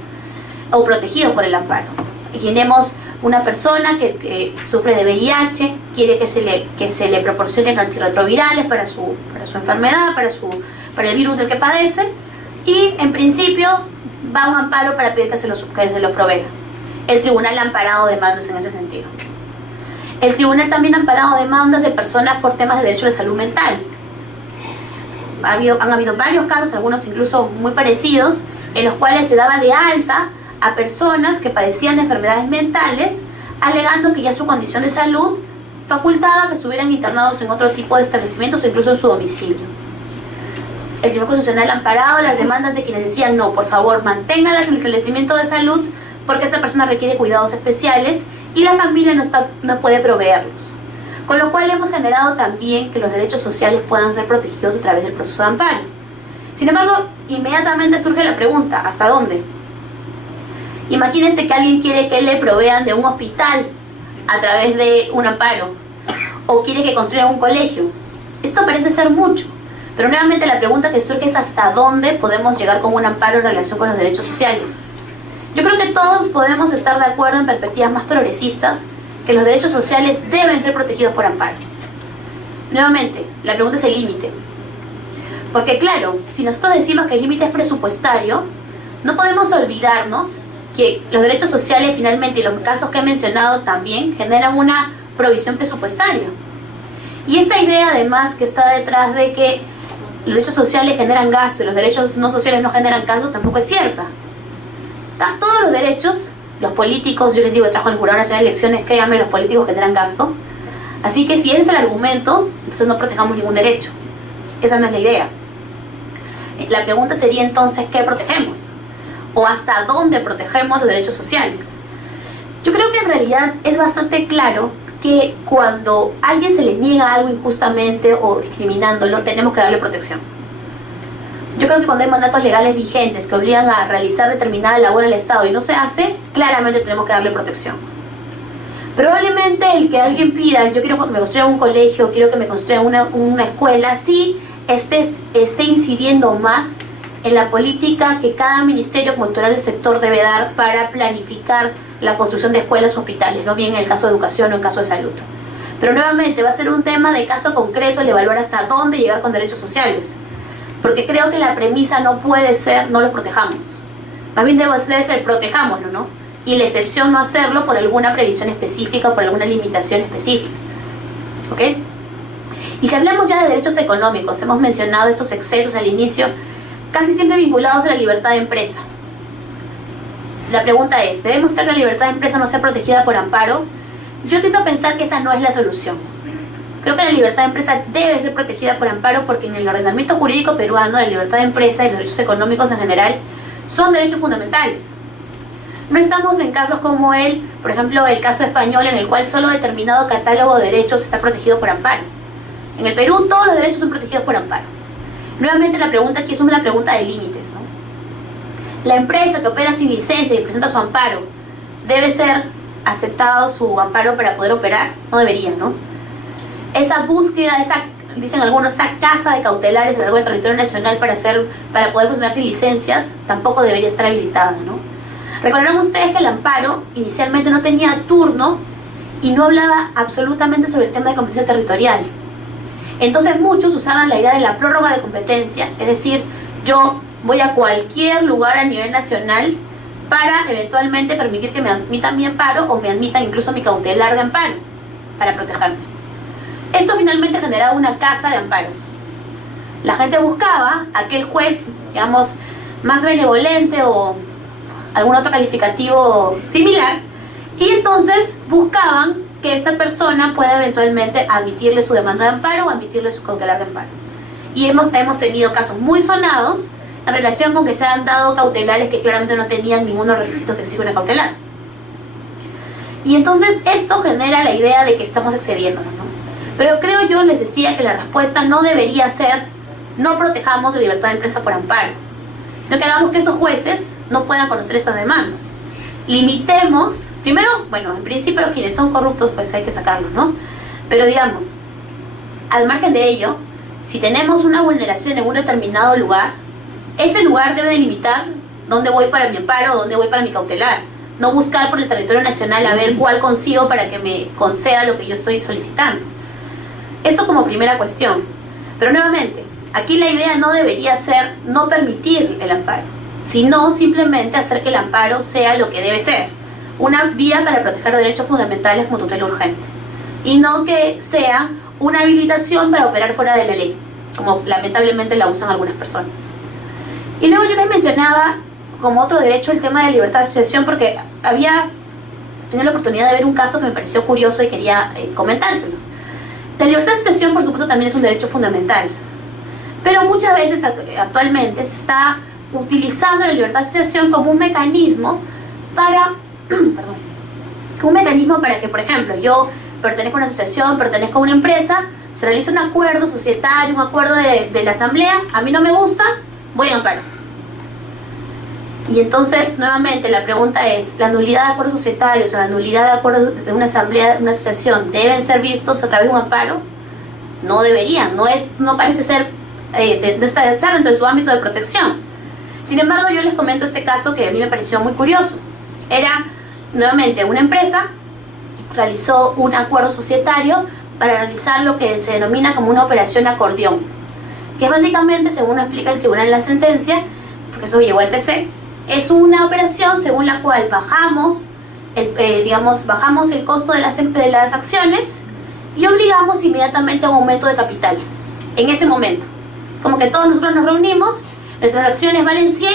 o protegidos por el amparo. Y tenemos una persona que sufre de VIH, quiere que se le proporcionen antirretrovirales para su enfermedad, para el virus del que padece, y en principio va a un amparo para pedir que se los provea. El tribunal ha amparado demandas en ese sentido. El tribunal también ha amparado demandas de personas por temas de derecho de salud mental. Han habido varios casos, algunos incluso muy parecidos, en los cuales se daba de alta a personas que padecían de enfermedades mentales, alegando que ya su condición de salud facultaba que estuvieran internados en otro tipo de establecimientos o incluso en su domicilio. El Tribunal Constitucional ha amparado las demandas de quienes decían: no, por favor, manténgalas en el establecimiento de salud porque esta persona requiere cuidados especiales y la familia no puede proveerlos. Con lo cual hemos generado también que los derechos sociales puedan ser protegidos a través del proceso de amparo. Sin embargo, inmediatamente surge la pregunta: ¿hasta dónde? Imagínense que alguien quiere que le provean de un hospital a través de un amparo, o quiere que construyan un colegio. Esto parece ser mucho, pero nuevamente la pregunta que surge es: ¿hasta dónde podemos llegar con un amparo en relación con los derechos sociales? Yo creo que todos podemos estar de acuerdo en perspectivas más progresistas que los derechos sociales deben ser protegidos por amparo. Nuevamente, la pregunta es el límite. Porque claro, si nosotros decimos que el límite es presupuestario, no podemos olvidarnos que los derechos sociales finalmente, y los casos que he mencionado también, generan una provisión presupuestaria. Y esta idea además que está detrás de que los derechos sociales generan gasto y los derechos no sociales no generan gasto tampoco es cierta. Todos los derechos, los políticos, yo les digo, trabajo en el Jurado Nacional de Elecciones, créanme, los políticos generan gasto. Así que si ese es el argumento, entonces no protejamos ningún derecho. Esa no es la idea. La pregunta sería entonces, ¿qué protegemos? ¿O hasta dónde protegemos los derechos sociales? Yo creo que en realidad es bastante claro que cuando a alguien se le niega algo injustamente o discriminándolo, tenemos que darle protección. Yo creo que cuando hay mandatos legales vigentes que obligan a realizar determinada labor en el Estado y no se hace, claramente tenemos que darle protección. Probablemente el que alguien pida: yo quiero que me construyan un colegio, quiero que me construyan una escuela, sí esté incidiendo más en la política que cada ministerio cultural del sector debe dar para planificar la construcción de escuelas o hospitales, no bien en el caso de educación o en el caso de salud. Pero nuevamente va a ser un tema de caso concreto el evaluar hasta dónde llegar con derechos sociales. Porque creo que la premisa no puede ser no los protejamos. Más bien debe ser protejámoslo, ¿no? Y la excepción no hacerlo por alguna previsión específica o por alguna limitación específica. ¿Ok? Y si hablamos ya de derechos económicos, hemos mencionado estos excesos al inicio, casi siempre vinculados a la libertad de empresa. La pregunta es: ¿debemos ser la libertad de empresa no ser protegida por amparo? Yo tiendo a pensar que esa no es la solución. Creo que la libertad de empresa debe ser protegida por amparo porque en el ordenamiento jurídico peruano la libertad de empresa y los derechos económicos en general son derechos fundamentales. No estamos en casos como por ejemplo, el caso español, en el cual solo determinado catálogo de derechos está protegido por amparo. En el Perú todos los derechos son protegidos por amparo. Nuevamente la pregunta aquí es una pregunta de límites, ¿no? La empresa que opera sin licencia y presenta su amparo, ¿debe ser aceptado su amparo para poder operar? No debería, ¿no? Esa búsqueda, dicen algunos, esa casa de cautelares a lo largo del territorio nacional para poder funcionar sin licencias, tampoco debería estar habilitada, ¿no? Recordarán ustedes que el amparo inicialmente no tenía turno y no hablaba absolutamente sobre el tema de competencia territorial. Entonces muchos usaban la idea de la prórroga de competencia, es decir, yo voy a cualquier lugar a nivel nacional para eventualmente permitir que me admitan mi amparo o me admitan incluso mi cautelar de amparo para protegerme. Esto finalmente generaba una casa de amparos. La gente buscaba aquel juez, digamos, más benevolente o algún otro calificativo similar, y entonces buscaban que esta persona pueda eventualmente admitirle su demanda de amparo o admitirle su cautelar de amparo. Y hemos tenido casos muy sonados en relación con que se han dado cautelares que claramente no tenían ninguno de los requisitos que exige una cautelar. Y entonces esto genera la idea de que estamos excediéndonos, ¿no? Pero creo yo, les decía, que la respuesta no debería ser no protejamos la libertad de empresa por amparo, sino que hagamos que esos jueces no puedan conocer esas demandas. Limitemos, primero, bueno, en principio quienes son corruptos pues hay que sacarlos, ¿no? Pero digamos, al margen de ello, si tenemos una vulneración en un determinado lugar, ese lugar debe delimitar dónde voy para mi amparo o dónde voy para mi cautelar. No buscar por el territorio nacional a ver cuál consigo para que me conceda lo que yo estoy solicitando. Eso como primera cuestión. Pero nuevamente, aquí la idea no debería ser no permitir el amparo, sino simplemente hacer que el amparo sea lo que debe ser, una vía para proteger los derechos fundamentales como tutela urgente, y no que sea una habilitación para operar fuera de la ley, como lamentablemente la usan algunas personas. Y luego yo les mencionaba como otro derecho el tema de libertad de asociación, porque había tenido la oportunidad de ver un caso que me pareció curioso y quería comentárselos. La libertad de asociación, por supuesto, también es un derecho fundamental, pero muchas veces actualmente se está utilizando la libertad de asociación como un mecanismo para que, por ejemplo, yo pertenezco a una asociación, pertenezco a una empresa, se realiza un acuerdo societario, un acuerdo de la asamblea, a mí no me gusta, voy a amparo. Y entonces, nuevamente, la pregunta es, ¿la nulidad de acuerdos societarios o la nulidad de acuerdos de una asamblea, de una asociación, deben ser vistos a través de un amparo? No deberían, no parece ser, no está dentro de su ámbito de protección. Sin embargo, yo les comento este caso que a mí me pareció muy curioso. Era, nuevamente, una empresa realizó un acuerdo societario para realizar lo que se denomina como una operación acordeón, que es básicamente, según lo explica el tribunal en la sentencia, porque eso llegó al TC, es una operación según la cual bajamos el costo de las acciones y obligamos inmediatamente a un aumento de capital en ese momento. Es como que todos nosotros nos reunimos, nuestras acciones valen 100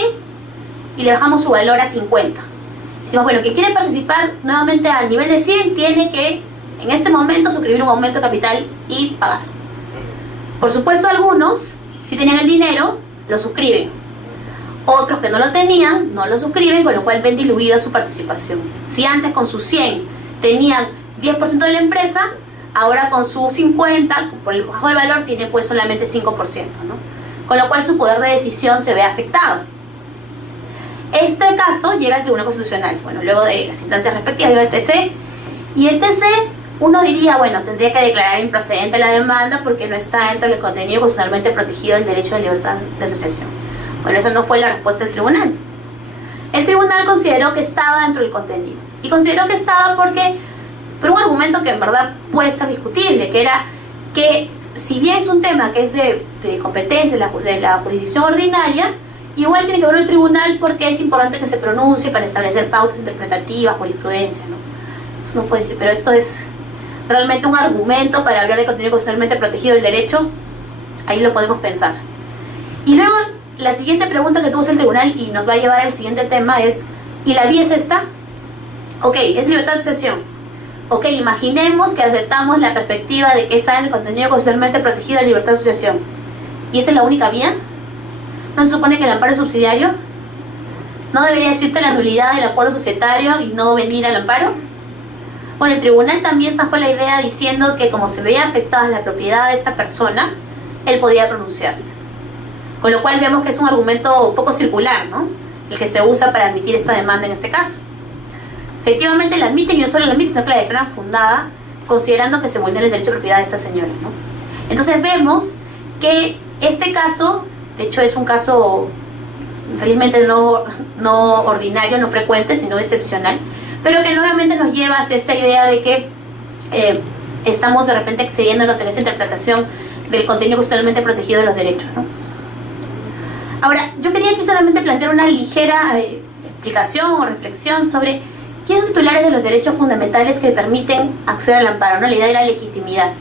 y le bajamos su valor a 50. Decimos, bueno, quien quiere participar nuevamente al nivel de 100 tiene que en este momento suscribir un aumento de capital y pagar. Por supuesto, algunos, si tenían el dinero, lo suscriben. Otros que no lo tenían, no lo suscriben, con lo cual ven diluida su participación. Si antes con sus 100 tenían 10% de la empresa, ahora con sus 50, por el bajo del valor, tiene pues solamente 5%, ¿no? Con lo cual su poder de decisión se ve afectado. Este caso llega al Tribunal Constitucional, bueno, luego de las instancias respectivas, llega al TC, y el TC, uno diría, bueno, tendría que declarar improcedente la demanda porque no está dentro del contenido constitucionalmente protegido del derecho de libertad de asociación. Bueno, esa no fue la respuesta del tribunal. El tribunal consideró que estaba dentro del contenido. Y consideró que estaba porque, por un argumento que en verdad puede ser discutible, que era que si bien es un tema que es de competencia de la jurisdicción ordinaria, igual tiene que ver el tribunal porque es importante que se pronuncie para establecer pautas interpretativas, jurisprudencia, ¿no? Eso no puede decir, pero esto es realmente un argumento para hablar de contenido constitucionalmente protegido del derecho. Ahí lo podemos pensar. Y luego la siguiente pregunta que tuvo el tribunal y nos va a llevar al siguiente tema es, ¿y la vía es esta? Ok, es libertad de asociación. Ok, imaginemos que aceptamos la perspectiva de que está en el contenido constitucionalmente protegido de libertad de asociación. ¿Y esa es la única vía? ¿No se supone que el amparo es subsidiario? ¿No debería decirte la nulidad del acuerdo societario y no venir al amparo? Bueno, el tribunal también sacó la idea diciendo que como se veía afectada la propiedad de esta persona, él podía pronunciarse. Con lo cual vemos que es un argumento un poco circular, ¿no?, el que se usa para admitir esta demanda en este caso. Efectivamente la admiten, y no solo la admiten, sino que la declaran fundada, considerando que se vulnera el derecho de propiedad de esta señora, ¿no? Entonces vemos que este caso, de hecho es un caso felizmente no ordinario, no frecuente, sino excepcional, pero que nuevamente nos lleva hacia esta idea de que estamos de repente excediéndonos en esa interpretación del contenido constitucionalmente protegido de los derechos, ¿no? Ahora, yo quería aquí solamente plantear una ligera explicación o reflexión sobre quiénes son titulares de los derechos fundamentales que permiten acceder al amparo, ¿no?, la idea de la legitimidad.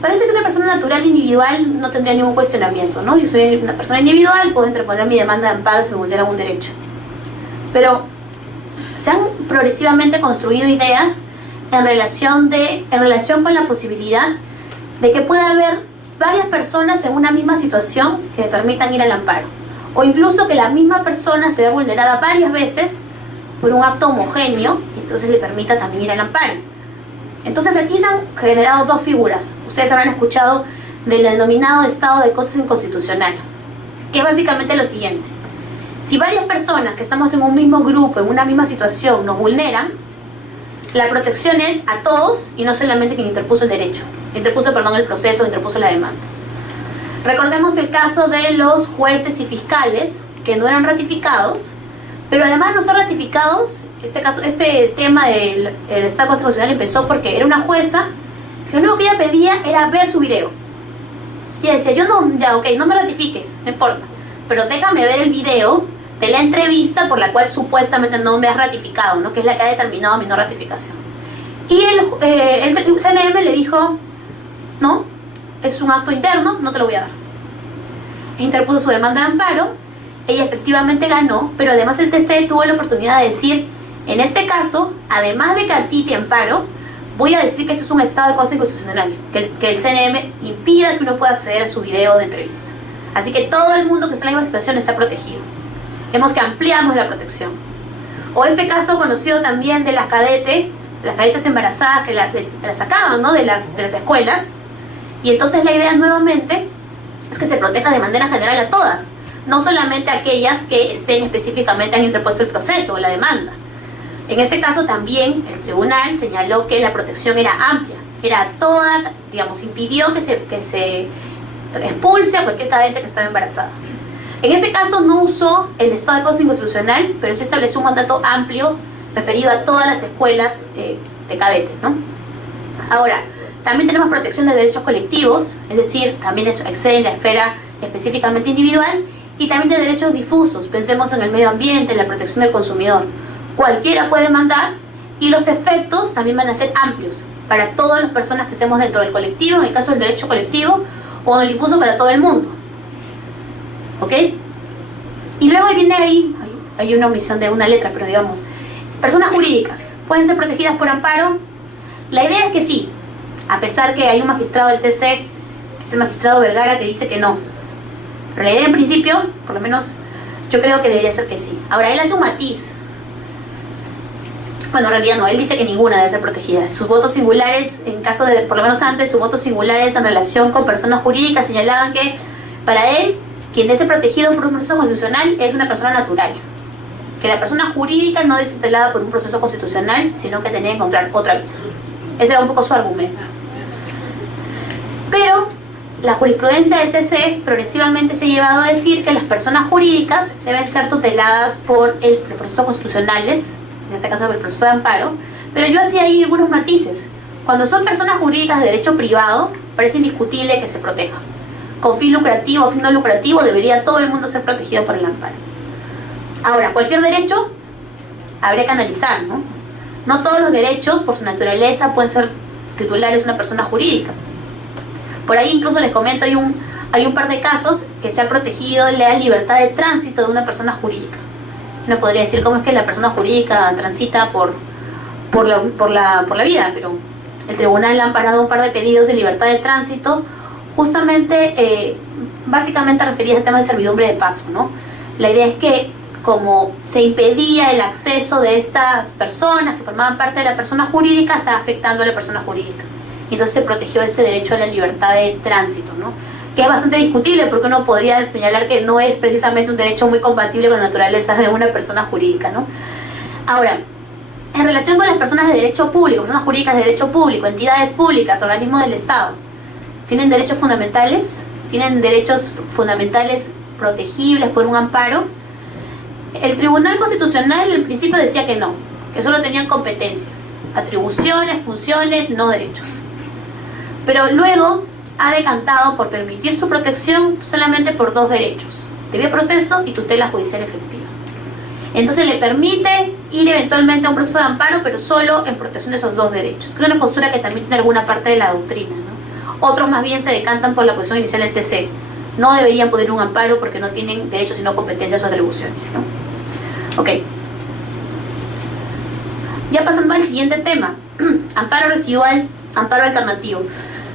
Parece que una persona natural individual no tendría ningún cuestionamiento, ¿no? Yo soy una persona individual, puedo interponer mi demanda de amparo si me vulnera algún derecho. Pero se han progresivamente construido ideas en relación con la posibilidad de que pueda haber varias personas en una misma situación que le permitan ir al amparo, o incluso que la misma persona se vea vulnerada varias veces por un acto homogéneo y entonces le permita también ir al amparo. Entonces aquí se han generado dos figuras. Ustedes habrán escuchado del denominado estado de cosas inconstitucional, que es básicamente lo siguiente: si varias personas que estamos en un mismo grupo, en una misma situación, nos vulneran, la protección es a todos y no solamente quien interpuso el derecho, el proceso, interpuso la demanda. Recordemos el caso de los jueces y fiscales que no eran ratificados, pero además no son ratificados. Este tema del estado constitucional empezó porque era una jueza que lo único que ella pedía era ver su video. Y ella decía, no me ratifiques, no importa, pero déjame ver el video de la entrevista por la cual supuestamente no me has ratificado, ¿no?, que es la que ha determinado mi no ratificación. Y el CNM le dijo, no, es un acto interno, no te lo voy a dar. Interpuso su demanda de amparo, ella efectivamente ganó, pero además el TC tuvo la oportunidad de decir, en este caso, además de que a ti te amparo, voy a decir que eso es un estado de cosas inconstitucional, que el CNM impida que uno pueda acceder a su video de entrevista. Así que todo el mundo que está en la misma situación está protegido. Vemos que ampliamos la protección. O este caso conocido también de las cadetes embarazadas que las sacaban, ¿no?, de las escuelas, y entonces la idea nuevamente es que se proteja de manera general a todas, no solamente a aquellas que estén específicamente, han interpuesto el proceso o la demanda. En este caso también el tribunal señaló que la protección era amplia, era toda, impidió que se expulse a cualquier cadete que estaba embarazada. En este caso no usó el estado de cosas inconstitucional, pero sí estableció un mandato amplio referido a todas las escuelas de cadetes, ¿no? Ahora, también tenemos protección de derechos colectivos, es decir, también excede en la esfera específicamente individual, y también de derechos difusos. Pensemos en el medio ambiente, en la protección del consumidor. Cualquiera puede demandar, y los efectos también van a ser amplios para todas las personas que estemos dentro del colectivo, en el caso del derecho colectivo, o en el difuso para todo el mundo. ¿Ok? Y luego viene hay una omisión de una letra, pero personas jurídicas, ¿pueden ser protegidas por amparo? La idea es que sí, a pesar que hay un magistrado del TC, que es el magistrado Vergara, que dice que no. Pero la idea en principio, por lo menos yo creo que debería ser que sí. Ahora, él hace un matiz. Bueno, en realidad no, él dice que ninguna debe ser protegida. Sus votos singulares, en caso de, por lo menos antes, sus votos singulares en relación con personas jurídicas señalaban que para él, quien debe ser protegido por un proceso constitucional es una persona natural. Que la persona jurídica no es tutelada por un proceso constitucional, sino que tenía que encontrar otra vida. Ese era un poco su argumento. Pero la jurisprudencia del TC progresivamente se ha llevado a decir que las personas jurídicas deben ser tuteladas por los procesos constitucionales, en este caso por el proceso de amparo, pero yo hacía ahí algunos matices. Cuando son personas jurídicas de derecho privado, parece indiscutible que se proteja. Con fin lucrativo o fin no lucrativo, debería todo el mundo ser protegido por el amparo. Ahora, cualquier derecho habría que analizar, ¿no? No todos los derechos, por su naturaleza, pueden ser titulares de una persona jurídica. Por ahí incluso les comento, hay un par de casos que se ha protegido la libertad de tránsito de una persona jurídica. Uno podría decir cómo es que la persona jurídica transita por la vida, pero el tribunal ha amparado un par de pedidos de libertad de tránsito, justamente, básicamente referidas al tema de servidumbre de paso, ¿no? La idea es que como se impedía el acceso de estas personas que formaban parte de la persona jurídica, está afectando a la persona jurídica. Y entonces se protegió este derecho a la libertad de tránsito, ¿no? que es bastante discutible porque uno podría señalar que no es precisamente un derecho muy compatible con la naturaleza de una persona jurídica, ¿no? Ahora, en relación con las personas de derecho público, personas jurídicas de derecho público, entidades públicas, organismos del Estado, ¿tienen derechos fundamentales? ¿Tienen derechos fundamentales protegibles por un amparo? El Tribunal Constitucional en principio decía que no, que solo tenían competencias, atribuciones, funciones, no derechos. Pero luego ha decantado por permitir su protección solamente por dos derechos: debido proceso y tutela judicial efectiva. Entonces le permite ir eventualmente a un proceso de amparo, pero solo en protección de esos dos derechos. Es una postura que también tiene alguna parte de la doctrina, ¿no? Otros más bien se decantan por la posición inicial del TC. No deberían poder un amparo porque no tienen derechos sino competencias o atribuciones, ¿no? Ok. Ya pasando al siguiente tema. Amparo residual, amparo alternativo.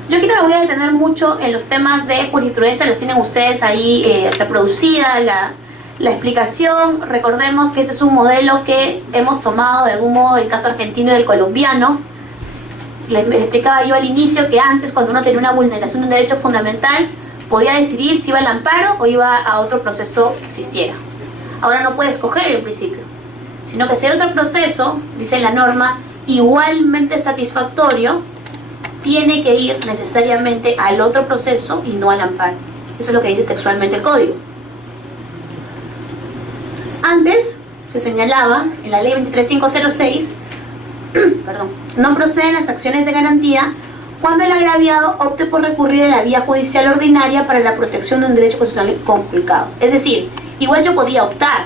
Yo aquí no me voy a detener mucho en los temas de jurisprudencia, los tienen ustedes ahí reproducida la explicación. Recordemos que este es un modelo que hemos tomado de algún modo del caso argentino y del colombiano. Les explicaba yo al inicio que antes, cuando uno tenía una vulneración de un derecho fundamental, podía decidir si iba al amparo o iba a otro proceso que existiera. Ahora no puede escoger en principio, sino que si hay otro proceso, dice la norma, igualmente satisfactorio, tiene que ir necesariamente al otro proceso y no al amparo. Eso es lo que dice textualmente el código. Antes se señalaba en la ley 23506, perdón, no proceden las acciones de garantía cuando el agraviado opte por recurrir a la vía judicial ordinaria para la protección de un derecho constitucional conculcado. Es decir, igual yo podía optar,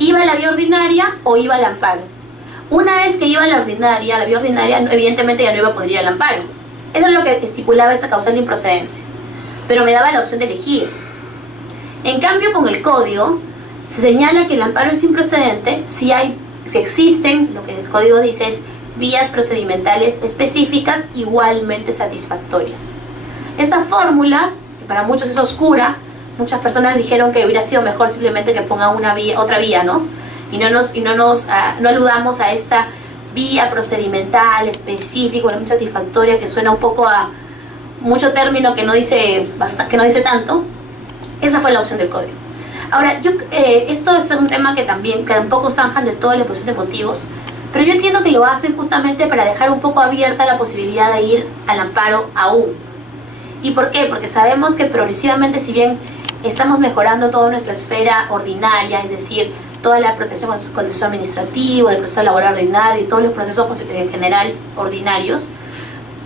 iba a la vía ordinaria o iba al amparo. Una vez que iba a la vía ordinaria, evidentemente ya no iba a poder ir al amparo. Eso es lo que estipulaba esta causal de improcedencia, pero me daba la opción de elegir. En cambio, con el código se señala que el amparo es improcedente si existen, lo que el código dice es, vías procedimentales específicas igualmente satisfactorias. Esta fórmula, que para muchos es oscura, muchas personas dijeron que hubiera sido mejor simplemente que pongan otra vía, ¿no? Y no aludamos a esta vía procedimental específica, igualmente satisfactoria, que suena un poco a mucho término que no dice tanto. Esa fue la opción del código. Ahora, esto es un tema que tampoco zanjan de todo la exposición de motivos, pero yo entiendo que lo hacen justamente para dejar un poco abierta la posibilidad de ir al amparo aún. ¿Y por qué? Porque sabemos que progresivamente, si bien estamos mejorando toda nuestra esfera ordinaria, es decir, toda la protección con el proceso administrativo, el proceso laboral ordinario y todos los procesos en general ordinarios,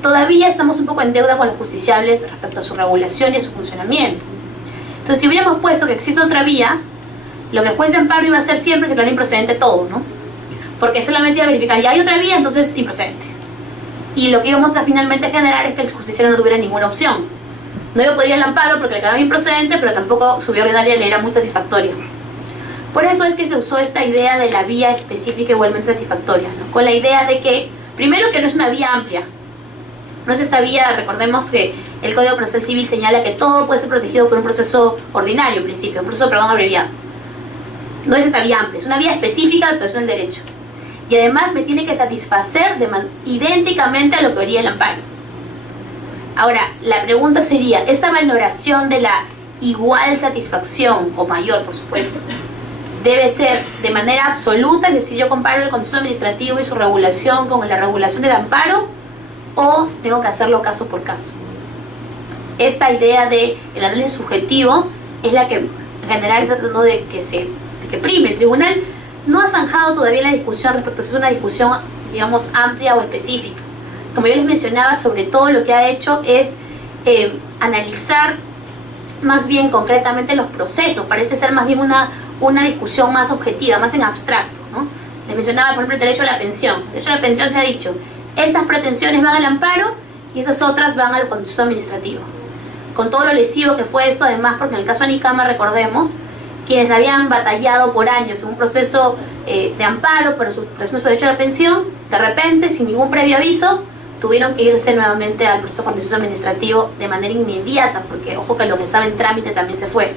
todavía estamos un poco en deuda con los justiciables respecto a su regulación y a su funcionamiento. Entonces, si hubiéramos puesto que existe otra vía, lo que el juez de amparo iba a hacer siempre es declarar improcedente todo, ¿no? Porque solamente iba a verificar, ya hay otra vía, entonces improcedente. Y lo que íbamos a finalmente generar es que el justiciario no tuviera ninguna opción. No iba a poder ir al amparo porque le declaraba improcedente, pero tampoco su vía ordinaria le era muy satisfactoria. Por eso es que se usó esta idea de la vía específica igualmente satisfactoria, ¿no? Con la idea de que, primero, que no es una vía amplia. No es esta vía, recordemos que el Código Procesal Civil señala que todo puede ser protegido por un proceso ordinario, en principio, un proceso, abreviado. No es esta vía amplia, es una vía específica de protección del derecho. Y además me tiene que satisfacer idénticamente a lo que haría el amparo. Ahora, la pregunta sería, ¿esta valoración de la igual satisfacción, o mayor por supuesto, debe ser de manera absoluta, es decir, yo comparo el contencioso administrativo y su regulación con la regulación del amparo, o tengo que hacerlo caso por caso? Esta idea de el análisis subjetivo es la que en general está tratando de que prime. El tribunal no ha zanjado todavía la discusión respecto a si es una discusión, digamos, amplia o específica. Como yo les mencionaba, sobre todo lo que ha hecho es analizar más bien concretamente los procesos. Parece ser más bien una discusión más objetiva, más en abstracto, ¿no? Les mencionaba, por ejemplo, el derecho a la pensión. El derecho a la pensión se ha dicho, estas pretensiones van al amparo y esas otras van al contencioso administrativo. Con todo lo lesivo que fue esto, además, porque en el caso de Anicama, recordemos, quienes habían batallado por años en un proceso de amparo por su derecho a la pensión, de repente, sin ningún previo aviso, tuvieron que irse nuevamente al proceso contencioso administrativo de manera inmediata, porque ojo que lo que estaba en trámite también se fue.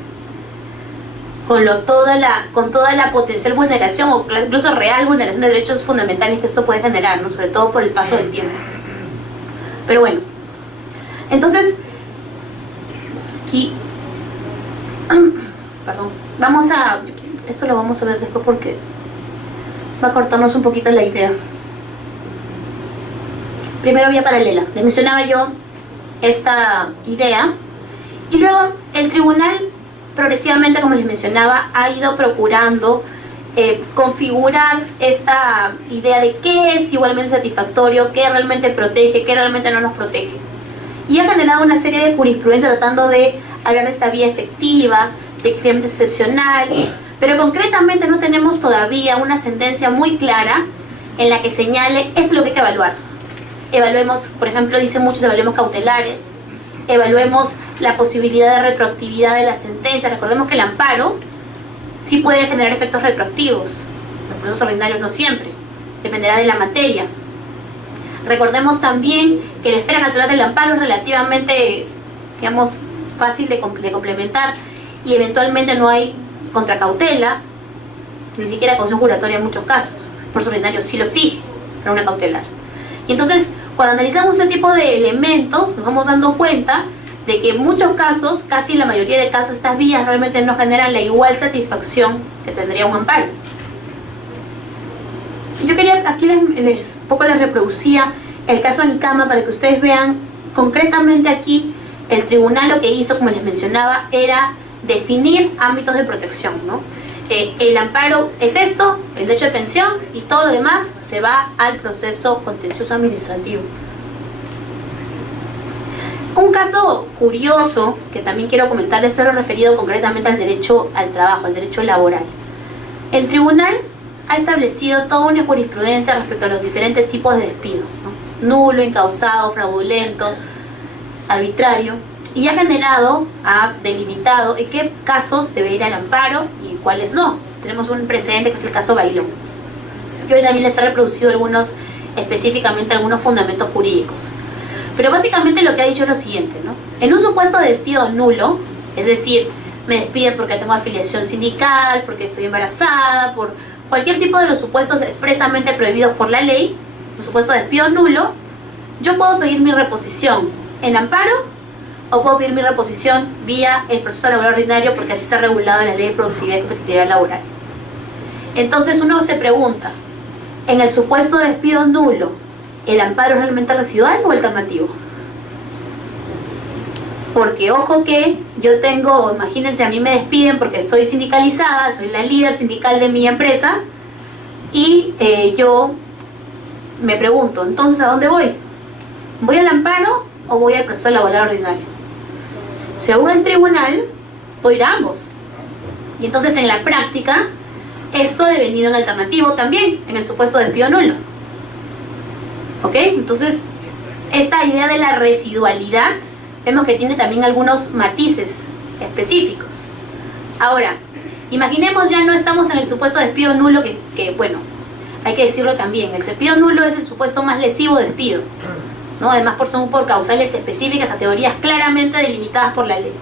Con toda la potencial vulneración o incluso real vulneración de derechos fundamentales que esto puede generar, ¿no? Sobre todo por el paso del tiempo. Pero bueno, entonces, aquí, perdón, esto lo vamos a ver después porque va a cortarnos un poquito la idea. Primero vía paralela, les mencionaba yo esta idea, y luego el tribunal progresivamente, como les mencionaba, ha ido procurando configurar esta idea de qué es igualmente satisfactorio, qué realmente protege, qué realmente no nos protege. Y ha generado una serie de jurisprudencia tratando de hablar de esta vía efectiva, de crimen excepcional, pero concretamente no tenemos todavía una sentencia muy clara en la que señale eso es lo que hay que evaluar. Evaluemos, por ejemplo, dicen muchos, evaluemos cautelares, evaluemos la posibilidad de retroactividad de la sentencia. Recordemos que el amparo sí puede generar efectos retroactivos, los procesos ordinarios no siempre, dependerá de la materia. Recordemos también que la esfera natural del amparo es relativamente, digamos, fácil de complementar, y eventualmente no hay contracautela, ni siquiera causa juratoria en muchos casos. El proceso ordinario sí lo exige para una cautelar. Y entonces, cuando analizamos este tipo de elementos, nos vamos dando cuenta de que en muchos casos, casi en la mayoría de casos, estas vías realmente no generan la igual satisfacción que tendría un amparo. Yo quería, aquí les reproducía el caso Anicama para que ustedes vean concretamente aquí el tribunal lo que hizo, como les mencionaba, era definir ámbitos de protección, ¿no? El amparo es esto, el derecho de pensión, y todo lo demás se va al proceso contencioso administrativo. Un caso curioso que también quiero comentar es lo referido concretamente al derecho al trabajo, al derecho laboral. El tribunal ha establecido toda una jurisprudencia respecto a los diferentes tipos de despido, ¿no? Nulo, incausado, fraudulento, arbitrario, y ha delimitado en qué casos debe ir al amparo y cuáles no. Tenemos un precedente que es el caso Bailón. Yo también les he reproducido específicamente algunos fundamentos jurídicos. Pero básicamente lo que ha dicho es lo siguiente, ¿no? En un supuesto de despido nulo, es decir, me despiden porque tengo afiliación sindical, porque estoy embarazada, por cualquier tipo de los supuestos expresamente prohibidos por la ley, un supuesto de despido nulo, yo puedo pedir mi reposición en amparo o puedo pedir mi reposición vía el proceso laboral ordinario, porque así está regulado en la ley de productividad y competitividad laboral. Entonces uno se pregunta, en el supuesto de despido nulo, ¿el amparo es realmente residual o alternativo? Porque ojo que yo tengo, imagínense, a mí me despiden porque estoy sindicalizada, soy la líder sindical de mi empresa, y yo me pregunto, entonces ¿a dónde voy? ¿Voy al amparo o voy al proceso laboral ordinario? Según el tribunal, voy a ir a ambos. Y entonces en la práctica, esto ha devenido en alternativo también, en el supuesto de despido nulo. ¿Ok? Entonces, esta idea de la residualidad, vemos que tiene también algunos matices específicos. Ahora, imaginemos ya no estamos en el supuesto de despido nulo, que bueno, hay que decirlo también, el despido nulo es el supuesto más lesivo de despido, ¿no? Además son por causales específicas, categorías claramente delimitadas por la ley.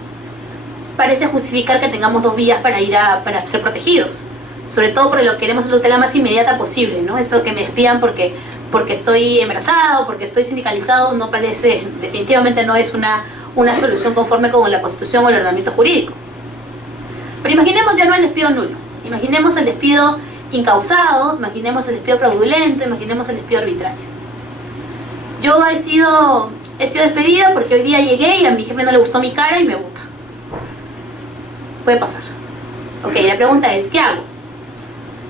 Parece justificar que tengamos dos vías para ser protegidos, sobre todo porque lo queremos la tutela más inmediata posible, ¿no? Eso que me despidan porque estoy embarazada o porque estoy sindicalizado no parece, definitivamente no es una solución conforme con la Constitución o el ordenamiento jurídico. Pero imaginemos ya no el despido nulo, imaginemos el despido incausado, imaginemos el despido fraudulento, imaginemos el despido arbitrario. Yo he sido despedida porque hoy día llegué y a mi jefe no le gustó mi cara y me bota. Puede pasar. Ok, la pregunta es, ¿qué hago?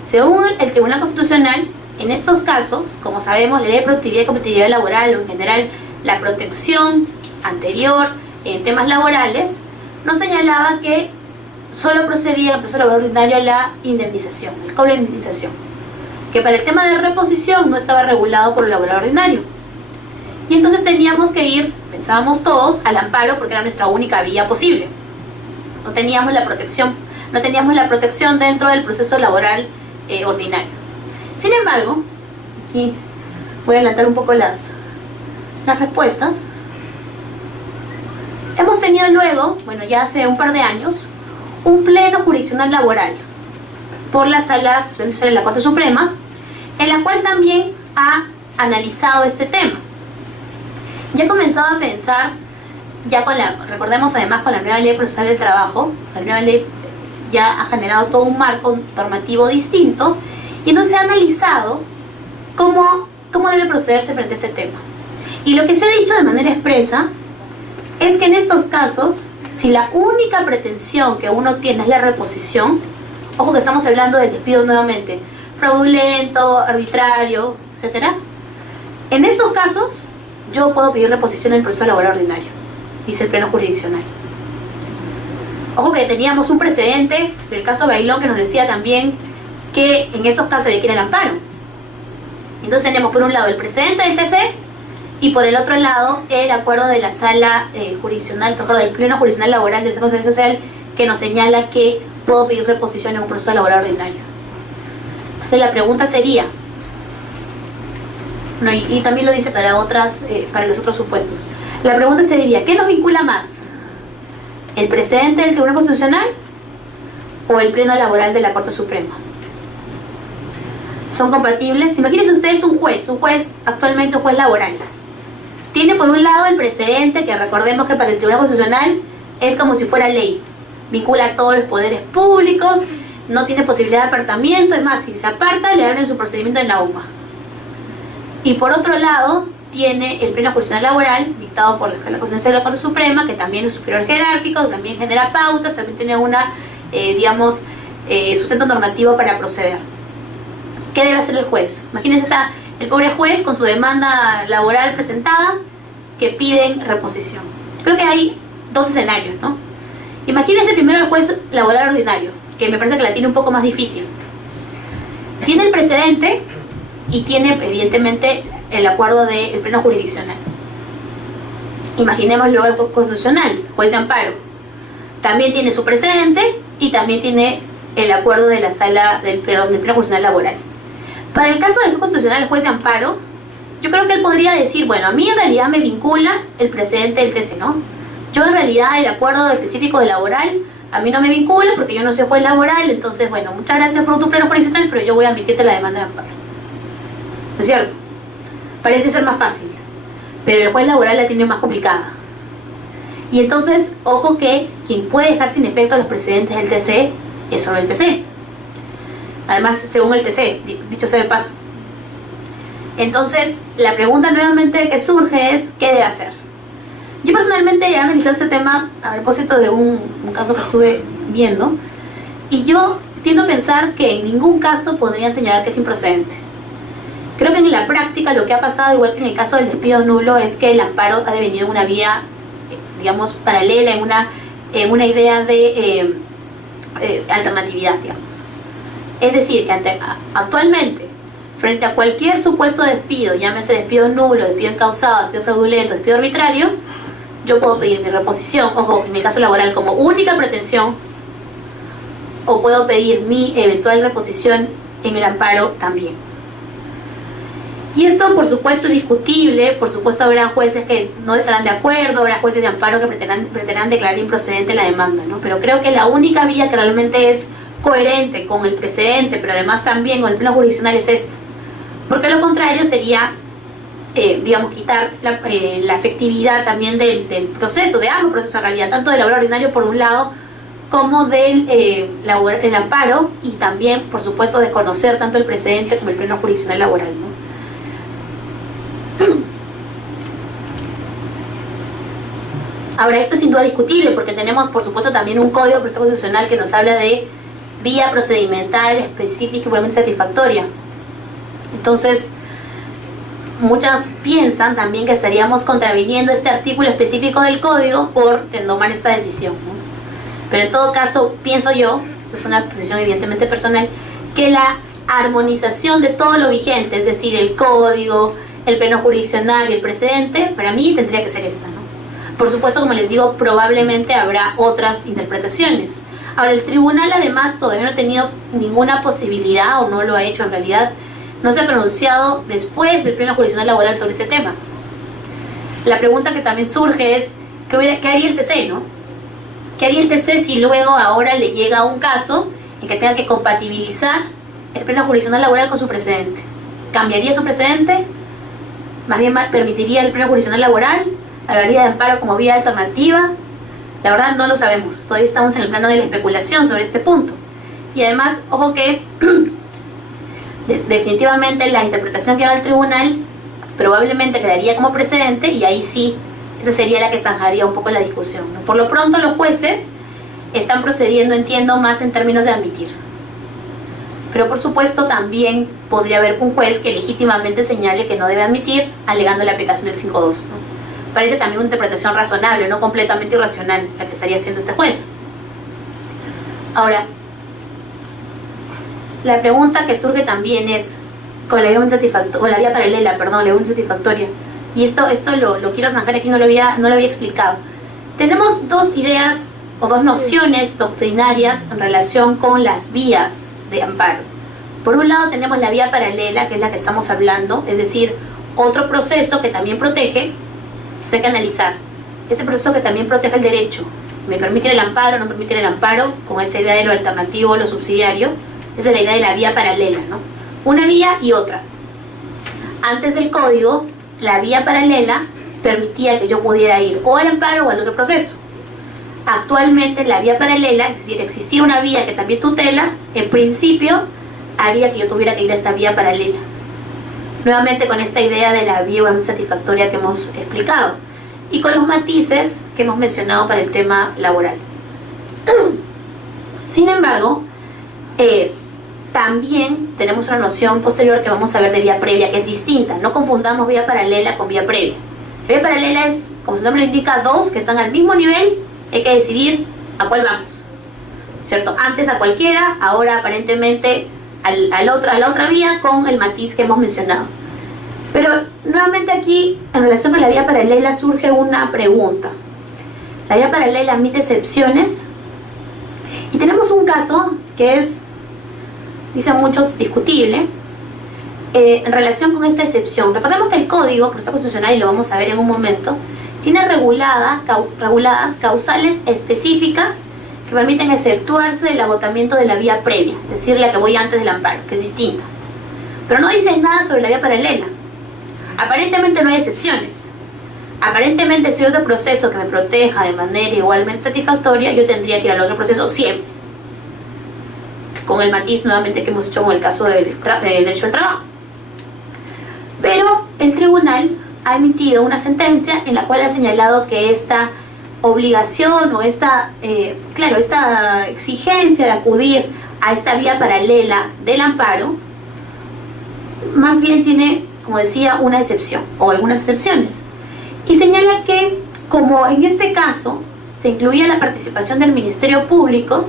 Según el Tribunal Constitucional, en estos casos, como sabemos, la ley de productividad y competitividad laboral, o en general la protección anterior en temas laborales, nos señalaba que solo procedía en el proceso laboral ordinario la indemnización, el cobro de indemnización, que para el tema de reposición no estaba regulado por el laboral ordinario. Y entonces teníamos que ir, pensábamos todos, al amparo porque era nuestra única vía posible. No teníamos la protección dentro del proceso laboral ordinario. Sin embargo, y voy a adelantar un poco las respuestas, hemos tenido luego, bueno, ya hace un par de años, un pleno jurisdiccional laboral por la Sala de la Corte Suprema, en la cual también ha analizado este tema. Ya he comenzado a pensar ya recordemos además con la nueva ley procesal del trabajo, la nueva ley ya ha generado todo un marco normativo distinto, y entonces se ha analizado cómo debe procederse frente a ese tema. Y lo que se ha dicho de manera expresa es que en estos casos, si la única pretensión que uno tiene es la reposición, ojo que estamos hablando del despido nuevamente, fraudulento, arbitrario, etcétera, en estos casos yo puedo pedir reposición en el proceso laboral ordinario, dice el pleno jurisdiccional. Ojo que teníamos un precedente del caso Bailón que nos decía también que en esos casos hay que ir al amparo. Entonces tenemos por un lado el precedente del TC y por el otro lado el acuerdo de la sala jurisdiccional, del pleno jurisdiccional laboral del Consejo Social, que nos señala que puedo pedir reposición en un proceso laboral ordinario. Entonces la pregunta sería, y también lo dice para los otros supuestos, la pregunta sería, ¿qué nos vincula más? ¿El precedente del Tribunal Constitucional o el pleno laboral de la Corte Suprema? ¿Son compatibles? Imagínense ustedes un juez actualmente un juez laboral. Tiene por un lado el precedente, que recordemos que para el Tribunal Constitucional es como si fuera ley. Vincula a todos los poderes públicos, no tiene posibilidad de apartamiento, es más, si se aparta le abren su procedimiento en la UMA. Y por otro lado, tiene el pleno jurisdiccional laboral, dictado por la Escala Constitucional de la Corte Suprema, que también es superior jerárquico, que también genera pautas, también tiene sustento normativo para proceder. ¿Qué debe hacer el juez? Imagínense el pobre juez con su demanda laboral presentada, que piden reposición. Creo que hay dos escenarios, ¿no? Imagínense primero el juez laboral ordinario, que me parece que la tiene un poco más difícil. Tiene el precedente y tiene evidentemente el acuerdo del pleno jurisdiccional. Imaginemos luego el juez constitucional, juez de amparo. También tiene su precedente y también tiene el acuerdo de la sala del pleno jurisdiccional laboral. Para el caso del juez constitucional, el juez de amparo, yo creo que él podría decir, bueno, a mí en realidad me vincula el precedente del TC, ¿no? Yo en realidad el acuerdo específico de laboral a mí no me vincula porque yo no soy juez laboral, entonces bueno, muchas gracias por tu pleno jurisdiccional, pero yo voy a admitirte la demanda de amparo. ¿No es cierto? Parece ser más fácil, pero el juez laboral la tiene más complicada. Y entonces, ojo que quien puede dejar sin efecto los precedentes del TC es solo el TC. Además, según el TC, dicho sea de paso. Entonces, la pregunta nuevamente que surge es, ¿qué debe hacer? Yo personalmente he analizado este tema a propósito de un caso que estuve viendo, y yo tiendo a pensar que en ningún caso podrían señalar que es improcedente. Creo que en la práctica lo que ha pasado, igual que en el caso del despido nulo, es que el amparo ha devenido una vía, digamos, paralela, en una idea de alternatividad, digamos. Es decir, que actualmente, frente a cualquier supuesto despido, llámese despido nulo, despido encausado, despido fraudulento, despido arbitrario, yo puedo pedir mi reposición, ojo, en el caso laboral como única pretensión, o puedo pedir mi eventual reposición en el amparo también. Y esto, por supuesto, es discutible. Por supuesto, habrá jueces que no estarán de acuerdo, habrá jueces de amparo que pretenderán declarar improcedente la demanda, ¿no? Pero creo que la única vía que realmente es coherente con el precedente, pero además también con el pleno jurisdiccional, es esta. Porque lo contrario sería, quitar la efectividad también del proceso, de ambos procesos en realidad, tanto del laboral ordinario por un lado, como del el amparo, y también, por supuesto, desconocer tanto el precedente como el pleno jurisdiccional laboral, ¿no? Ahora, esto es sin duda discutible porque tenemos, por supuesto, también un código de proceso constitucional que nos habla de vía procedimental específica y puramente satisfactoria. Entonces, muchas piensan también que estaríamos contraviniendo este artículo específico del código por tomar esta decisión, ¿no? Pero en todo caso, pienso yo, esto es una posición evidentemente personal, que la armonización de todo lo vigente, es decir, el código, el pleno jurisdiccional y el precedente, para mí tendría que ser esta, ¿no? Por supuesto, como les digo, probablemente habrá otras interpretaciones. Ahora, el tribunal además todavía no ha tenido ninguna posibilidad, o no lo ha hecho en realidad, no se ha pronunciado después del pleno jurisdiccional laboral sobre este tema. La pregunta que también surge es, ¿qué haría el TC, no? ¿Qué haría el TC si luego ahora le llega un caso en que tenga que compatibilizar el pleno jurisdiccional laboral con su precedente? ¿Cambiaría su precedente? ¿Más bien permitiría el pleno jurisdiccional laboral? ¿Hablaría de amparo como vía alternativa? La verdad no lo sabemos, todavía estamos en el plano de la especulación sobre este punto. Y además, ojo que definitivamente la interpretación que haga el tribunal probablemente quedaría como precedente y ahí sí, esa sería la que zanjaría un poco la discusión, ¿no? Por lo pronto los jueces están procediendo, entiendo, más en términos de admitir. Pero por supuesto también podría haber un juez que legítimamente señale que no debe admitir, alegando la aplicación del 5.2, ¿no? Parece también una interpretación razonable, no completamente irracional, la que estaría haciendo este juez. Ahora, la pregunta que surge también es, con la vía paralela, la vía satisfactoria, y esto lo quiero zanjar aquí, no lo había explicado. Tenemos dos ideas o dos nociones doctrinarias en relación con las vías de amparo. Por un lado tenemos la vía paralela, que es la que estamos hablando, es decir, otro proceso que también protege. Entonces hay que analizar este proceso que también protege el derecho. ¿Me permite el amparo, no permite el amparo? Con esa idea de lo alternativo, lo subsidiario. Esa es la idea de la vía paralela, ¿no? Una vía y otra. Antes del código, la vía paralela permitía que yo pudiera ir o al amparo o al otro proceso. Actualmente la vía paralela, es decir, existir una vía que también tutela, en principio haría que yo tuviera que ir a esta vía paralela. Nuevamente con esta idea de la vía igualmente satisfactoria que hemos explicado y con los matices que hemos mencionado para el tema laboral. Sin embargo, también tenemos una noción posterior que vamos a ver de vía previa, que es distinta. No confundamos vía paralela con vía previa. La vía paralela es, como su nombre lo indica, dos que están al mismo nivel, hay que decidir a cuál vamos, ¿cierto? Antes a cualquiera, ahora aparentemente a la otra vía, con el matiz que hemos mencionado. Pero nuevamente aquí, en relación con la vía paralela, surge una pregunta. La vía paralela admite excepciones y tenemos un caso que es, dicen muchos, discutible en relación con esta excepción. Recordemos que el código, proceso constitucional, y lo vamos a ver en un momento, tiene reguladas causales específicas que permiten exceptuarse del agotamiento de la vía previa, es decir, la que voy antes del amparo, que es distinta. Pero no dice nada sobre la vía paralela. Aparentemente no hay excepciones. Aparentemente, si hay otro proceso que me proteja de manera igualmente satisfactoria, yo tendría que ir al otro proceso siempre. Con el matiz nuevamente que hemos hecho con el caso del derecho al trabajo. Pero el tribunal ha emitido una sentencia en la cual ha señalado que esta obligación o esta exigencia de acudir a esta vía paralela del amparo más bien tiene, como decía, una excepción o algunas excepciones, y señala que como en este caso se incluía la participación del Ministerio Público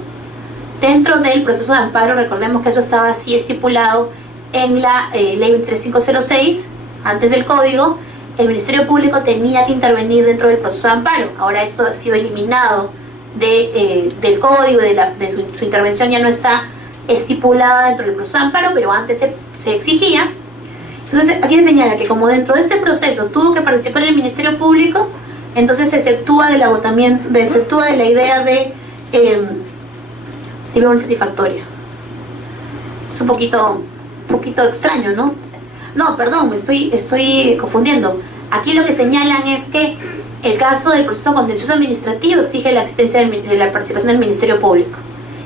dentro del proceso de amparo, recordemos que eso estaba así estipulado en la ley 3506, antes del código, el Ministerio Público tenía que intervenir dentro del proceso de amparo. Ahora esto ha sido eliminado del código, de su intervención ya no está estipulada dentro del proceso de amparo, pero antes se exigía. Entonces aquí se señala que como dentro de este proceso tuvo que participar el Ministerio Público, entonces se exceptúa del agotamiento, se exceptúa de la idea de vía satisfactoria. Es un poquito extraño, ¿no? No, perdón, me estoy confundiendo. Aquí lo que señalan es que el caso del proceso contencioso administrativo exige la existencia de la participación del Ministerio Público.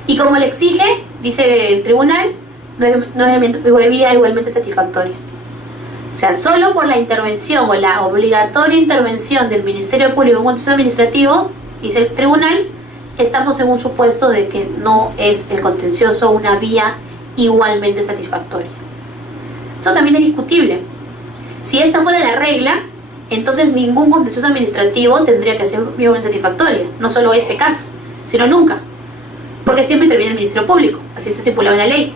Y como le exige, dice el tribunal, no es vía igualmente satisfactoria. O sea, solo por la intervención o la obligatoria intervención del Ministerio Público en un contencioso administrativo, dice el tribunal, estamos en un supuesto de que no es el contencioso una vía igualmente satisfactoria. Eso también es discutible. Si esta fuera la regla, entonces ningún contencioso administrativo tendría que ser vía satisfactoria, no solo este caso, sino nunca, porque siempre interviene el Ministerio Público, así se estipulado en la ley.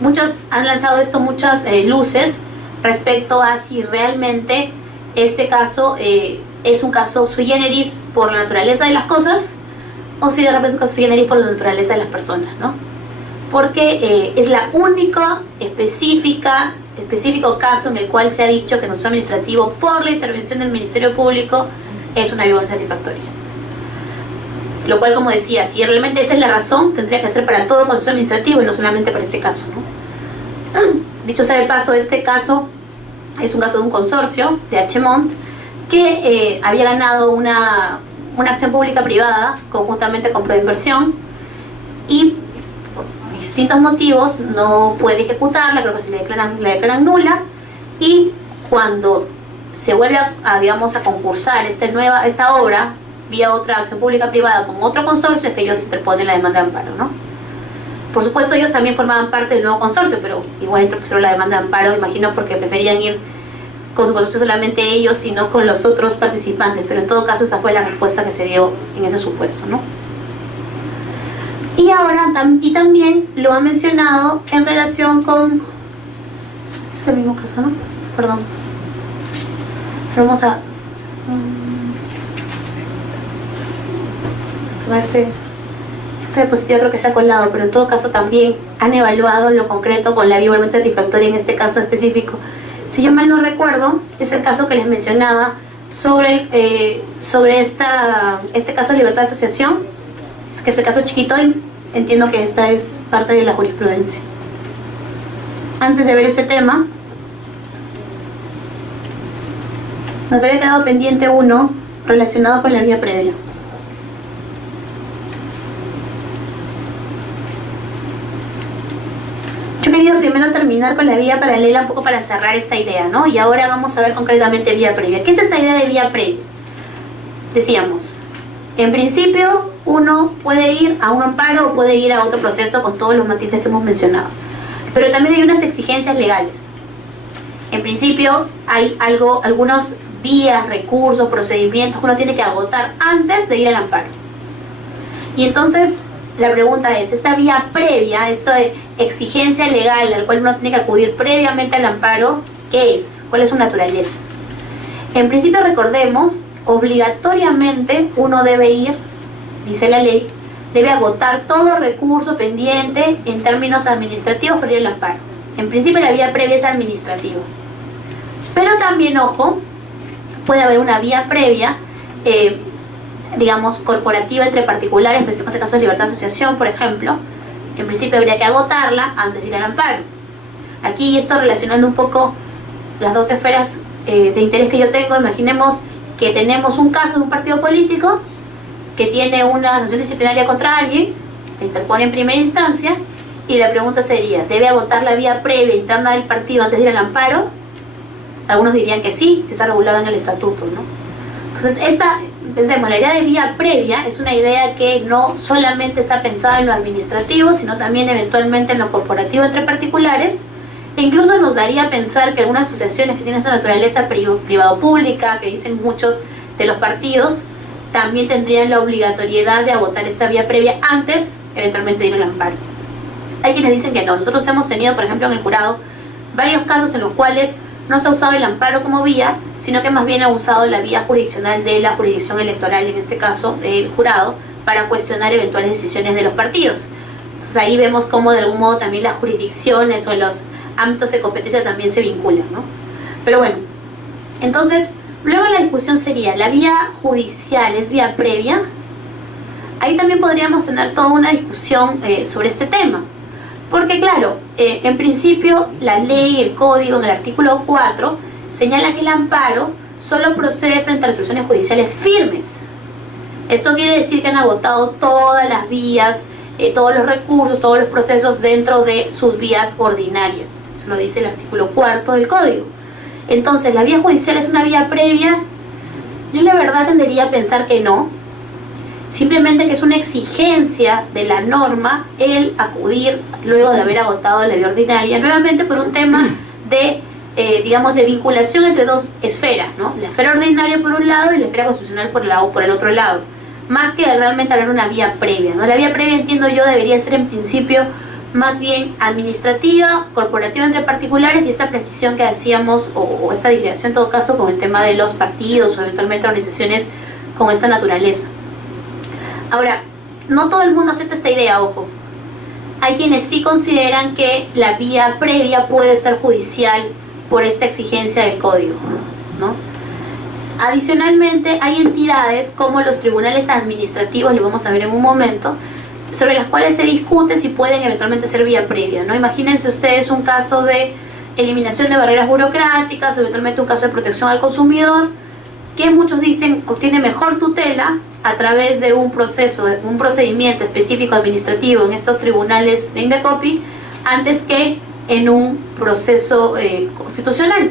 Muchos han lanzado esto muchas luces respecto a si realmente este caso es un caso sui generis por la naturaleza de las cosas, o si de repente es un caso sui generis por la naturaleza de las personas, ¿no? Porque es la única específico caso en el cual se ha dicho que el contencioso administrativo por la intervención del Ministerio Público es una vía satisfactoria. Lo cual, como decía, si realmente esa es la razón, tendría que ser para todo contencioso administrativo y no solamente para este caso, ¿no? Dicho sea de paso, este caso es un caso de un consorcio de H. Montt que había ganado una acción pública privada conjuntamente con Proinversión y por distintos motivos no puede ejecutarla, creo que se la declaran nula, y cuando se vuelve digamos, a concursar esta obra vía otra acción pública privada con otro consorcio, es que ellos interponen la demanda de amparo, ¿no? Por supuesto, ellos también formaban parte del nuevo consorcio, pero igual interpusieron la demanda de amparo, imagino, porque preferían ir con su consorcio solamente ellos y no con los otros participantes, pero en todo caso esta fue la respuesta que se dio en ese supuesto, ¿no? Y ahora, y también lo ha mencionado en relación con... Es el mismo caso, ¿no? Perdón. Pero vamos a... Esta diapositiva creo que se ha colado, pero en todo caso también han evaluado lo concreto con la vía igualmente satisfactoria en este caso específico. Si yo mal no recuerdo, es el caso que les mencionaba sobre este caso de libertad de asociación. Es que es el caso chiquito y entiendo que esta es parte de la jurisprudencia. Antes de ver este tema, nos había quedado pendiente uno relacionado con la vía previa. Yo he querido primero terminar con la vía paralela un poco para cerrar esta idea, ¿no? Y ahora vamos a ver concretamente vía previa. ¿Qué es esta idea de vía previa? Decíamos, en principio uno puede ir a un amparo o puede ir a otro proceso con todos los matices que hemos mencionado. Pero también hay unas exigencias legales. En principio hay algunos vías, recursos, procedimientos que uno tiene que agotar antes de ir al amparo. Y entonces la pregunta es, esta vía previa, esta exigencia legal al cual uno tiene que acudir previamente al amparo, ¿qué es? ¿Cuál es su naturaleza? En principio, recordemos, obligatoriamente uno debe ir, dice la ley, debe agotar todo recurso pendiente en términos administrativos para ir al amparo. En principio la vía previa es administrativa. Pero también, ojo, puede haber una vía previa, digamos, corporativa entre particulares, pensemos el caso de libertad de asociación, por ejemplo. En principio habría que agotarla antes de ir al amparo. Aquí esto relacionando un poco las dos esferas de interés que yo tengo. Imaginemos que tenemos un caso de un partido político que tiene una sanción disciplinaria contra alguien, que interpone en primera instancia, y la pregunta sería, ¿debe agotar la vía previa interna del partido antes de ir al amparo? Algunos dirían que sí, si está regulado en el estatuto, ¿no? Entonces, pensemos, la idea de vía previa es una idea que no solamente está pensada en lo administrativo, sino también eventualmente en lo corporativo entre particulares, e incluso nos daría a pensar que algunas asociaciones que tienen esa naturaleza privado-pública, que dicen muchos de los partidos, también tendrían la obligatoriedad de agotar esta vía previa antes, eventualmente, de ir al amparo. Hay quienes dicen que no. Nosotros hemos tenido, por ejemplo, en el jurado, varios casos en los cuales no se ha usado el amparo como vía, sino que más bien ha usado la vía jurisdiccional de la jurisdicción electoral, en este caso del jurado, para cuestionar eventuales decisiones de los partidos. Entonces ahí vemos cómo de algún modo también las jurisdicciones o los ámbitos de competencia también se vinculan, ¿no? Pero bueno, entonces, luego la discusión sería, ¿la vía judicial es vía previa? Ahí también podríamos tener toda una discusión sobre este tema. Porque claro, en principio la ley, el código, en el artículo 4, señala que el amparo solo procede frente a resoluciones judiciales firmes. Esto quiere decir que han agotado todas las vías, todos los recursos, todos los procesos dentro de sus vías ordinarias. Eso lo dice el artículo 4 del código. Entonces, ¿la vía judicial es una vía previa? Yo la verdad tendería a pensar que no. Simplemente que es una exigencia de la norma el acudir luego de haber agotado la vía ordinaria, nuevamente por un tema de, digamos, de vinculación entre dos esferas, ¿no? La esfera ordinaria por un lado y la esfera constitucional por el otro lado, más que realmente haber una vía previa, ¿no? La vía previa, entiendo yo, debería ser en principio más bien administrativa, corporativa entre particulares, y esta precisión que hacíamos, o esta digregación en todo caso, con el tema de los partidos o eventualmente organizaciones con esta naturaleza. Ahora, no todo el mundo acepta esta idea, ojo. Hay quienes sí consideran que la vía previa puede ser judicial por esta exigencia del código, ¿no? Adicionalmente, hay entidades como los tribunales administrativos, lo vamos a ver en un momento, sobre las cuales se discute si pueden eventualmente ser vía previa, ¿no? Imagínense ustedes un caso de eliminación de barreras burocráticas, eventualmente un caso de protección al consumidor, que muchos dicen obtiene mejor tutela a través de un procedimiento específico administrativo en estos tribunales de Indecopi antes que en un proceso constitucional.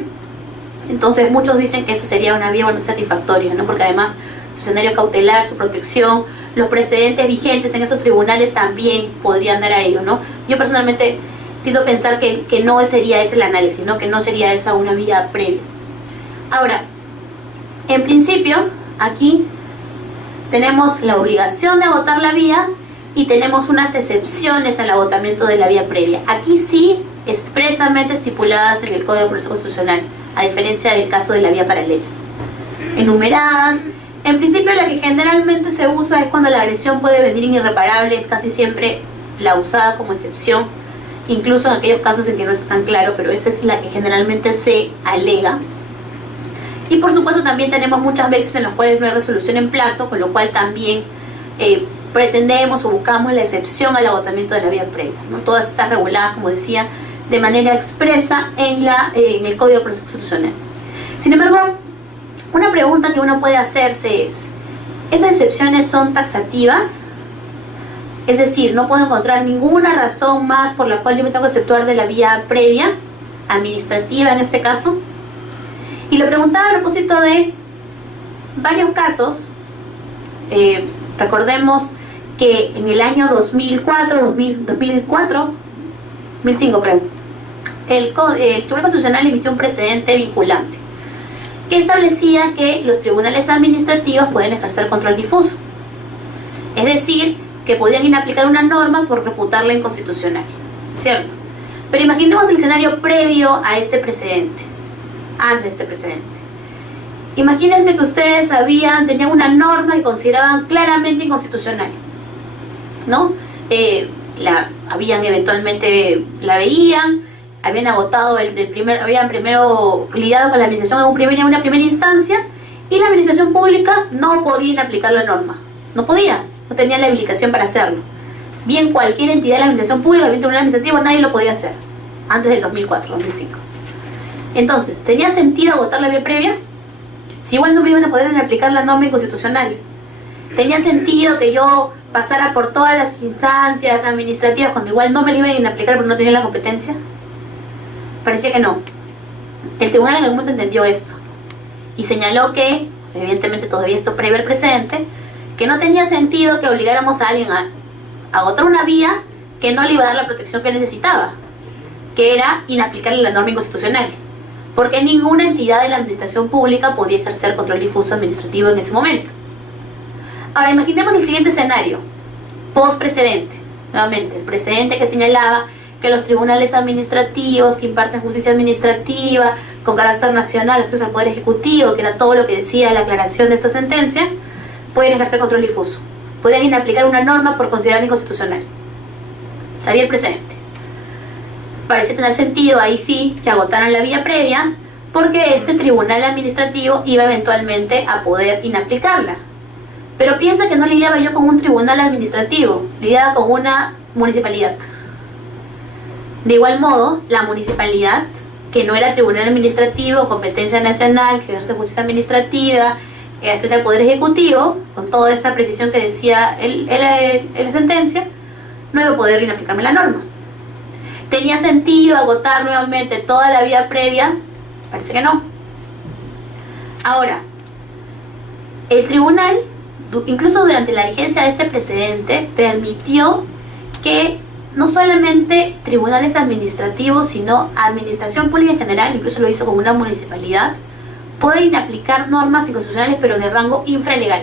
Entonces muchos dicen que esa sería una vía satisfactoria, ¿no? Porque además su escenario cautelar, su protección, los precedentes vigentes en esos tribunales también podrían dar a ello, ¿no? Yo personalmente tiendo a pensar que no sería ese el análisis, ¿no? Que no sería esa una vía previa. Ahora, en principio, aquí tenemos la obligación de agotar la vía y tenemos unas excepciones al agotamiento de la vía previa. Aquí sí, expresamente estipuladas en el Código de Proceso Constitucional, a diferencia del caso de la vía paralela. Enumeradas. En principio, la que generalmente se usa es cuando la agresión puede venir irreparable, es casi siempre la usada como excepción, incluso en aquellos casos en que no está tan claro, pero esa es la que generalmente se alega. Y por supuesto también tenemos muchas veces en las cuales no hay resolución en plazo, con lo cual también pretendemos o buscamos la excepción al agotamiento de la vía previa, ¿no? Todas están reguladas, como decía, de manera expresa en el Código de Proceso Constitucional. Sin embargo, una pregunta que uno puede hacerse es, ¿esas excepciones son taxativas? Es decir, no puedo encontrar ninguna razón más por la cual yo me tengo que exceptuar de la vía previa, administrativa en este caso. Y lo preguntaba a propósito de varios casos. Recordemos que en el año 2005 creo, el Tribunal Constitucional emitió un precedente vinculante que establecía que los tribunales administrativos pueden ejercer control difuso. Es decir, que podían inaplicar una norma por reputarla inconstitucional, ¿cierto? Pero imaginemos el escenario previo a este precedente, antes de este precedente. Imagínense que ustedes tenían una norma y consideraban claramente inconstitucional, ¿no? La veían, habían agotado habían primero lidiado con la administración en una primera instancia y la administración pública no podía aplicar la norma, no tenía la habilitación para hacerlo. Bien, cualquier entidad de la administración pública, bien tribunal administrativo, nadie lo podía hacer antes del 2004, 2005. Entonces, ¿tenía sentido agotar la vía previa? Si igual no me iban a poder aplicar la norma inconstitucional. ¿Tenía sentido que yo pasara por todas las instancias administrativas cuando igual no me la iban a aplicar porque no tenía la competencia? Parecía que no. El tribunal en algún momento entendió esto y señaló que, evidentemente todavía esto previo al precedente, que no tenía sentido que obligáramos a alguien a agotar una vía que no le iba a dar la protección que necesitaba, que era inaplicarle la norma inconstitucional, porque ninguna entidad de la administración pública podía ejercer control difuso administrativo en ese momento. Ahora imaginemos el siguiente escenario, post-precedente. Nuevamente, el precedente que señalaba que los tribunales administrativos que imparten justicia administrativa con carácter nacional, entonces al Poder Ejecutivo, que era todo lo que decía la aclaración de esta sentencia, pueden ejercer control difuso, pueden inaplicar una norma por considerarla inconstitucional. Sabía el precedente. Parece tener sentido ahí sí que agotaran la vía previa, porque este tribunal administrativo iba eventualmente a poder inaplicarla. Pero piensa que no lidiaba yo con un tribunal administrativo, lidiaba con una municipalidad. De igual modo, la municipalidad, que no era tribunal administrativo, competencia nacional, que ejerce justicia administrativa, adscrita al Poder Ejecutivo, con toda esta precisión que decía la sentencia, no iba a poder inaplicarme la norma. ¿Tenía sentido agotar nuevamente toda la vía previa? Parece que no. Ahora, el tribunal, incluso durante la vigencia de este precedente, permitió que no solamente tribunales administrativos, sino administración pública en general, incluso lo hizo con una municipalidad, pueden aplicar normas inconstitucionales pero de rango infralegal.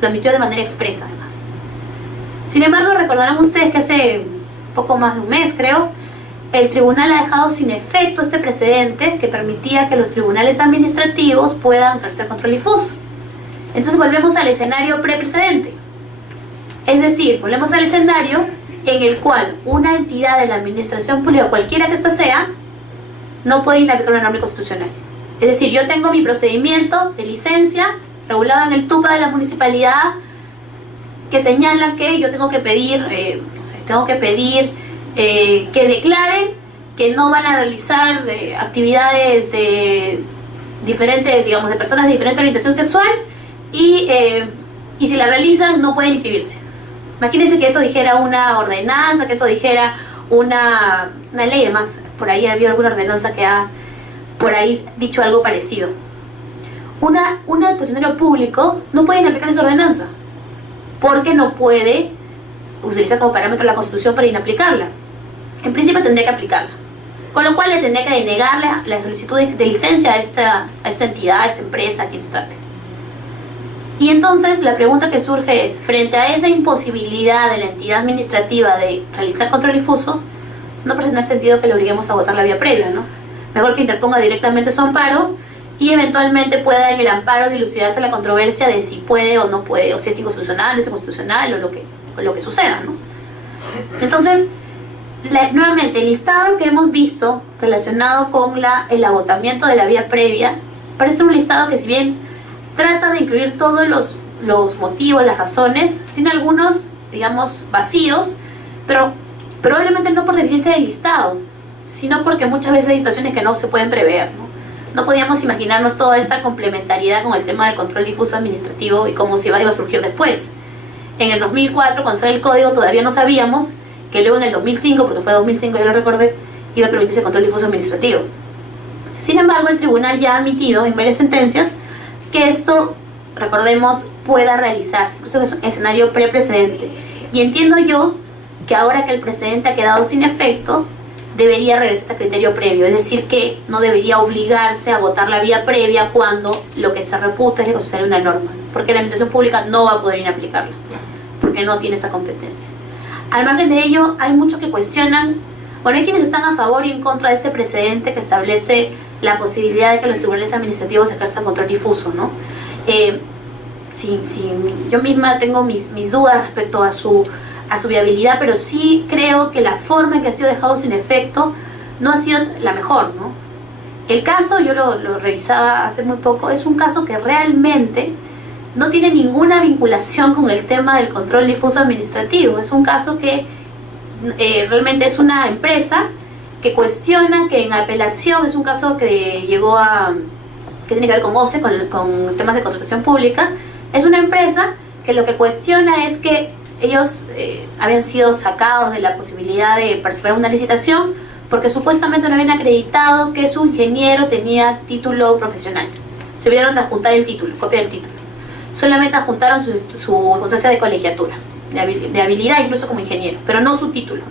Lo admitió de manera expresa, además. Sin embargo, recordarán ustedes que hace poco más de un mes, creo, el tribunal ha dejado sin efecto este precedente que permitía que los tribunales administrativos puedan ejercer control difuso. Entonces volvemos al escenario preprecedente. Es decir, volvemos al escenario en el cual una entidad de la administración pública, cualquiera que ésta sea, no puede inaplicar una norma constitucional. Es decir, yo tengo mi procedimiento de licencia regulado en el TUPA de la municipalidad que señala que yo tengo que pedir, que declaren que no van a realizar actividades de digamos, de personas de diferente orientación sexual y si la realizan no pueden inscribirse. Imagínense que eso dijera una ordenanza, que eso dijera una ley. Además, por ahí había alguna ordenanza que ha por ahí dicho algo parecido. Un funcionario público no puede inaplicar esa ordenanza porque no puede utilizar como parámetro la Constitución para inaplicarla. En principio tendría que aplicarla, con lo cual le tendría que denegar la solicitud de licencia a esta entidad, a esta empresa, a quien se trate. Y entonces la pregunta que surge es, frente a esa imposibilidad de la entidad administrativa de realizar control difuso, no presenta sentido que le obliguemos a votar la vía previa, ¿no? Mejor que interponga directamente su amparo y eventualmente pueda en el amparo dilucidarse la controversia de si puede o no puede, o si es inconstitucional, no es inconstitucional, o lo que suceda, ¿no? Entonces, nuevamente, el listado que hemos visto relacionado con el agotamiento de la vía previa parece un listado que, si bien trata de incluir todos los motivos, las razones, tiene algunos, digamos, vacíos, pero probablemente no por deficiencia del listado, sino porque muchas veces hay situaciones que no se pueden prever, ¿no? No podíamos imaginarnos toda esta complementariedad con el tema del control difuso administrativo y cómo se iba a surgir después. En el 2004, cuando sale el código, todavía no sabíamos que luego en el 2005, porque fue 2005, ya lo recordé, iba a permitirse el control difuso administrativo. Sin embargo, el tribunal ya ha admitido en varias sentencias que esto, recordemos, pueda realizarse. Eso es un escenario preprecedente. Y entiendo yo que ahora que el precedente ha quedado sin efecto, debería regresar a criterio previo, es decir, que no debería obligarse a votar la vía previa cuando lo que se reputa es constitucional una norma, porque la administración pública no va a poder inaplicarla, porque no tiene esa competencia. Al margen de ello, hay muchos que cuestionan, bueno, hay quienes están a favor y en contra de este precedente que establece la posibilidad de que los tribunales administrativos ejerzan control difuso, ¿no? Yo misma tengo mis dudas respecto a su viabilidad, pero sí creo que la forma en que ha sido dejado sin efecto no ha sido la mejor, ¿no? El caso, yo lo revisaba hace muy poco, es un caso que realmente no tiene ninguna vinculación con el tema del control difuso administrativo. Es un caso que realmente es una empresa que cuestiona que en apelación, es un caso que llegó que tiene que ver con OCE, con temas de contratación pública. Es una empresa que lo que cuestiona es que ellos habían sido sacados de la posibilidad de participar en una licitación porque supuestamente no habían acreditado que su ingeniero tenía título profesional. Se olvidaron de adjuntar el título, copia del título. Solamente adjuntaron su constancia de colegiatura, de habilidad incluso como ingeniero, pero no su título.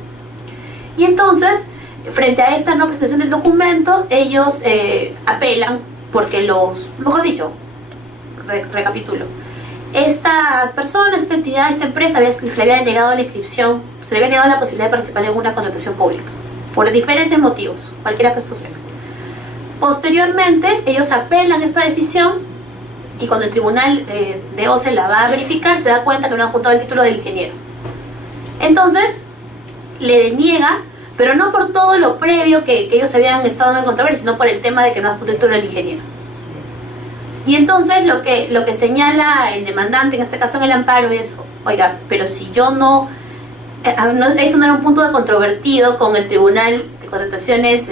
Y entonces, frente a esta no presentación del documento, ellos apelan porque mejor dicho, recapitulo, esta persona, esta entidad, esta empresa se le había negado la inscripción, se le había negado la posibilidad de participar en una contratación pública, por diferentes motivos, cualquiera que esto sea. Posteriormente, ellos apelan esta decisión y cuando el tribunal de OCE la va a verificar, se da cuenta que no han juntado el título del ingeniero. Entonces, le deniega, pero no por todo lo previo que ellos habían estado en controversia, sino por el tema de que no han juntado el título del ingeniero. Y entonces lo que señala el demandante, en este caso en el amparo, es, oiga, pero si yo eso no era un punto de controvertido con el tribunal de contrataciones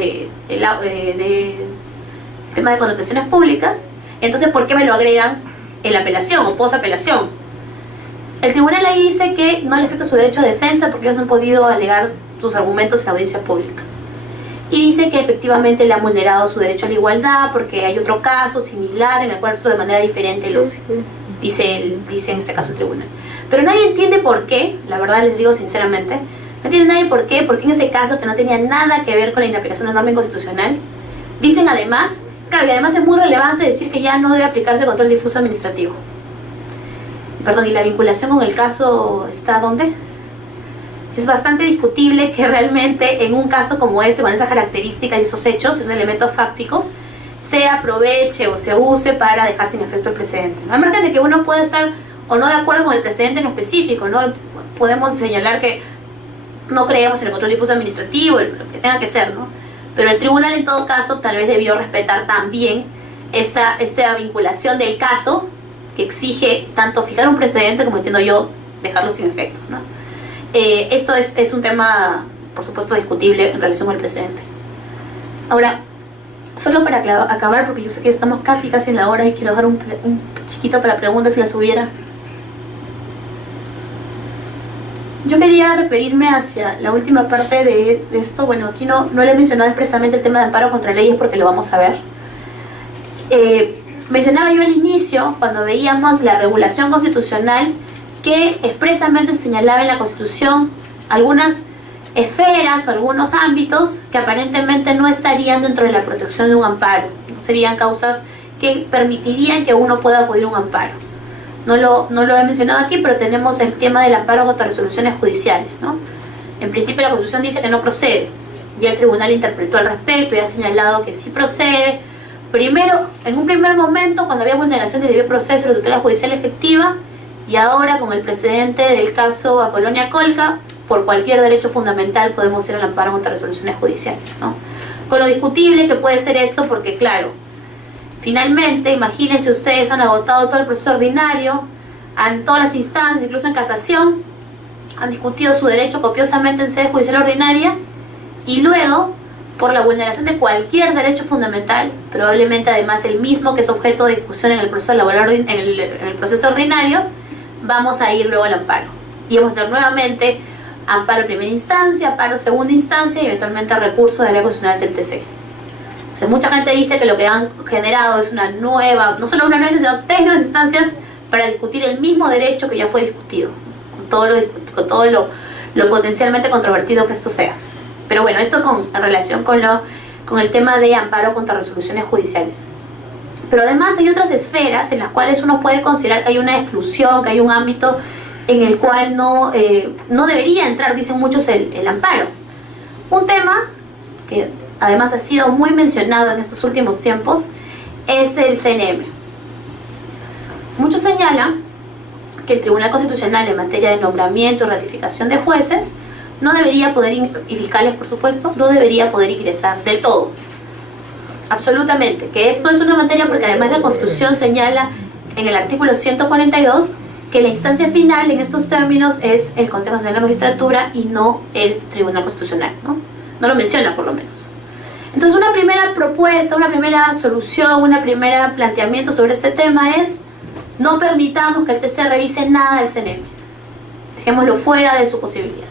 tema de contrataciones públicas, entonces ¿por qué me lo agregan en la apelación o posapelación? El tribunal ahí dice que no le afecta su derecho a defensa porque ellos han podido alegar sus argumentos en audiencia pública. Y dice que efectivamente le han vulnerado su derecho a la igualdad porque hay otro caso similar en el cual de manera diferente dice en este caso el tribunal. Pero nadie entiende por qué, la verdad les digo sinceramente, no entiende nadie por qué, porque en ese caso que no tenía nada que ver con la inaplicación de una norma inconstitucional, dicen además, claro, y además es muy relevante decir que ya no debe aplicarse control difuso administrativo. Perdón, ¿y la vinculación con el caso está dónde? Es bastante discutible que realmente en un caso como este, con esas características y esos hechos, esos elementos fácticos, se aproveche o se use para dejar sin efecto el precedente. A margen de que uno puede estar o no de acuerdo con el precedente en específico, ¿no? Podemos señalar que no creemos en el control difuso administrativo, lo que tenga que ser, ¿no? Pero el tribunal en todo caso tal vez debió respetar también esta vinculación del caso que exige tanto fijar un precedente como, entiendo yo, dejarlo sin efecto, ¿no? Esto es un tema, por supuesto, discutible en relación con el precedente. Ahora, Solo para acabar, porque yo sé que estamos casi en la hora y quiero dejar un chiquito para preguntas si las hubiera. Yo quería referirme hacia la última parte de esto. Bueno, aquí no le he mencionado expresamente el tema de amparo contra leyes porque lo vamos a ver. Mencionaba yo al inicio, cuando veíamos la regulación constitucional, que expresamente señalaba en la Constitución algunas esferas o algunos ámbitos que aparentemente no estarían dentro de la protección de un amparo, no serían causas que permitirían que uno pueda acudir a un amparo. No lo he mencionado aquí, pero tenemos el tema del amparo contra resoluciones judiciales, ¿no? En principio la Constitución dice que no procede, ya el tribunal interpretó al respecto y ha señalado que sí procede. Primero, en un primer momento, cuando había vulneración del debido proceso de tutela judicial efectiva, y ahora con el precedente del caso Apolonia Colca, por cualquier derecho fundamental podemos ir al amparo contra resoluciones judiciales, ¿no? Con lo discutible que puede ser esto, porque claro, finalmente, imagínense ustedes, han agotado todo el proceso ordinario, en todas las instancias, incluso en casación, han discutido su derecho copiosamente en sede judicial ordinaria, y luego, por la vulneración de cualquier derecho fundamental, probablemente además el mismo que es objeto de discusión en el proceso laboral, en el proceso ordinario, vamos a ir luego al amparo. Y vamos a tener nuevamente amparo primera instancia, amparo segunda instancia y eventualmente recurso de área constitucional del TC. O sea, mucha gente dice que lo que han generado es una nueva, no solo una nueva, sino 3 nuevas instancias para discutir el mismo derecho que ya fue discutido, con todo lo potencialmente controvertido que esto sea. Pero bueno, esto en relación con el tema de amparo contra resoluciones judiciales. Pero además hay otras esferas en las cuales uno puede considerar que hay una exclusión, que hay un ámbito en el cual no debería entrar, dicen muchos, el amparo. Un tema que además ha sido muy mencionado en estos últimos tiempos es el CNM. Muchos señalan que el Tribunal Constitucional en materia de nombramiento y ratificación de jueces no debería poder, y fiscales por supuesto, no debería poder ingresar del todo. Absolutamente, que esto es una materia porque además la Constitución señala en el artículo 142 que la instancia final en estos términos es el Consejo Nacional de Magistratura y no el Tribunal Constitucional, ¿no? No lo menciona por lo menos. Entonces una primera propuesta, una primera solución, un primer planteamiento sobre este tema es: no permitamos que el TC revise nada del CNM. Dejémoslo fuera de su posibilidad.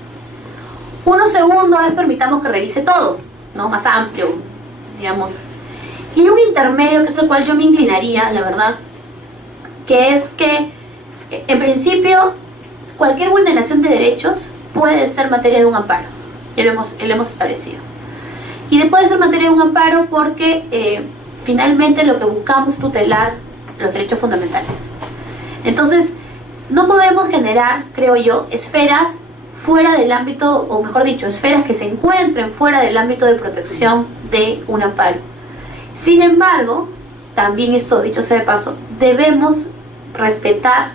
Uno segundo es permitamos que revise todo, ¿no? Más amplio, digamos. Y un intermedio, que es el cual yo me inclinaría, la verdad, que es que, en principio, cualquier vulneración de derechos puede ser materia de un amparo. Ya lo hemos establecido. Y puede ser materia de un amparo porque finalmente lo que buscamos es tutelar los derechos fundamentales. Entonces, no podemos generar, creo yo, esferas fuera del ámbito, o mejor dicho, esferas que se encuentren fuera del ámbito de protección de un amparo. Sin embargo, también esto, dicho sea de paso, debemos respetar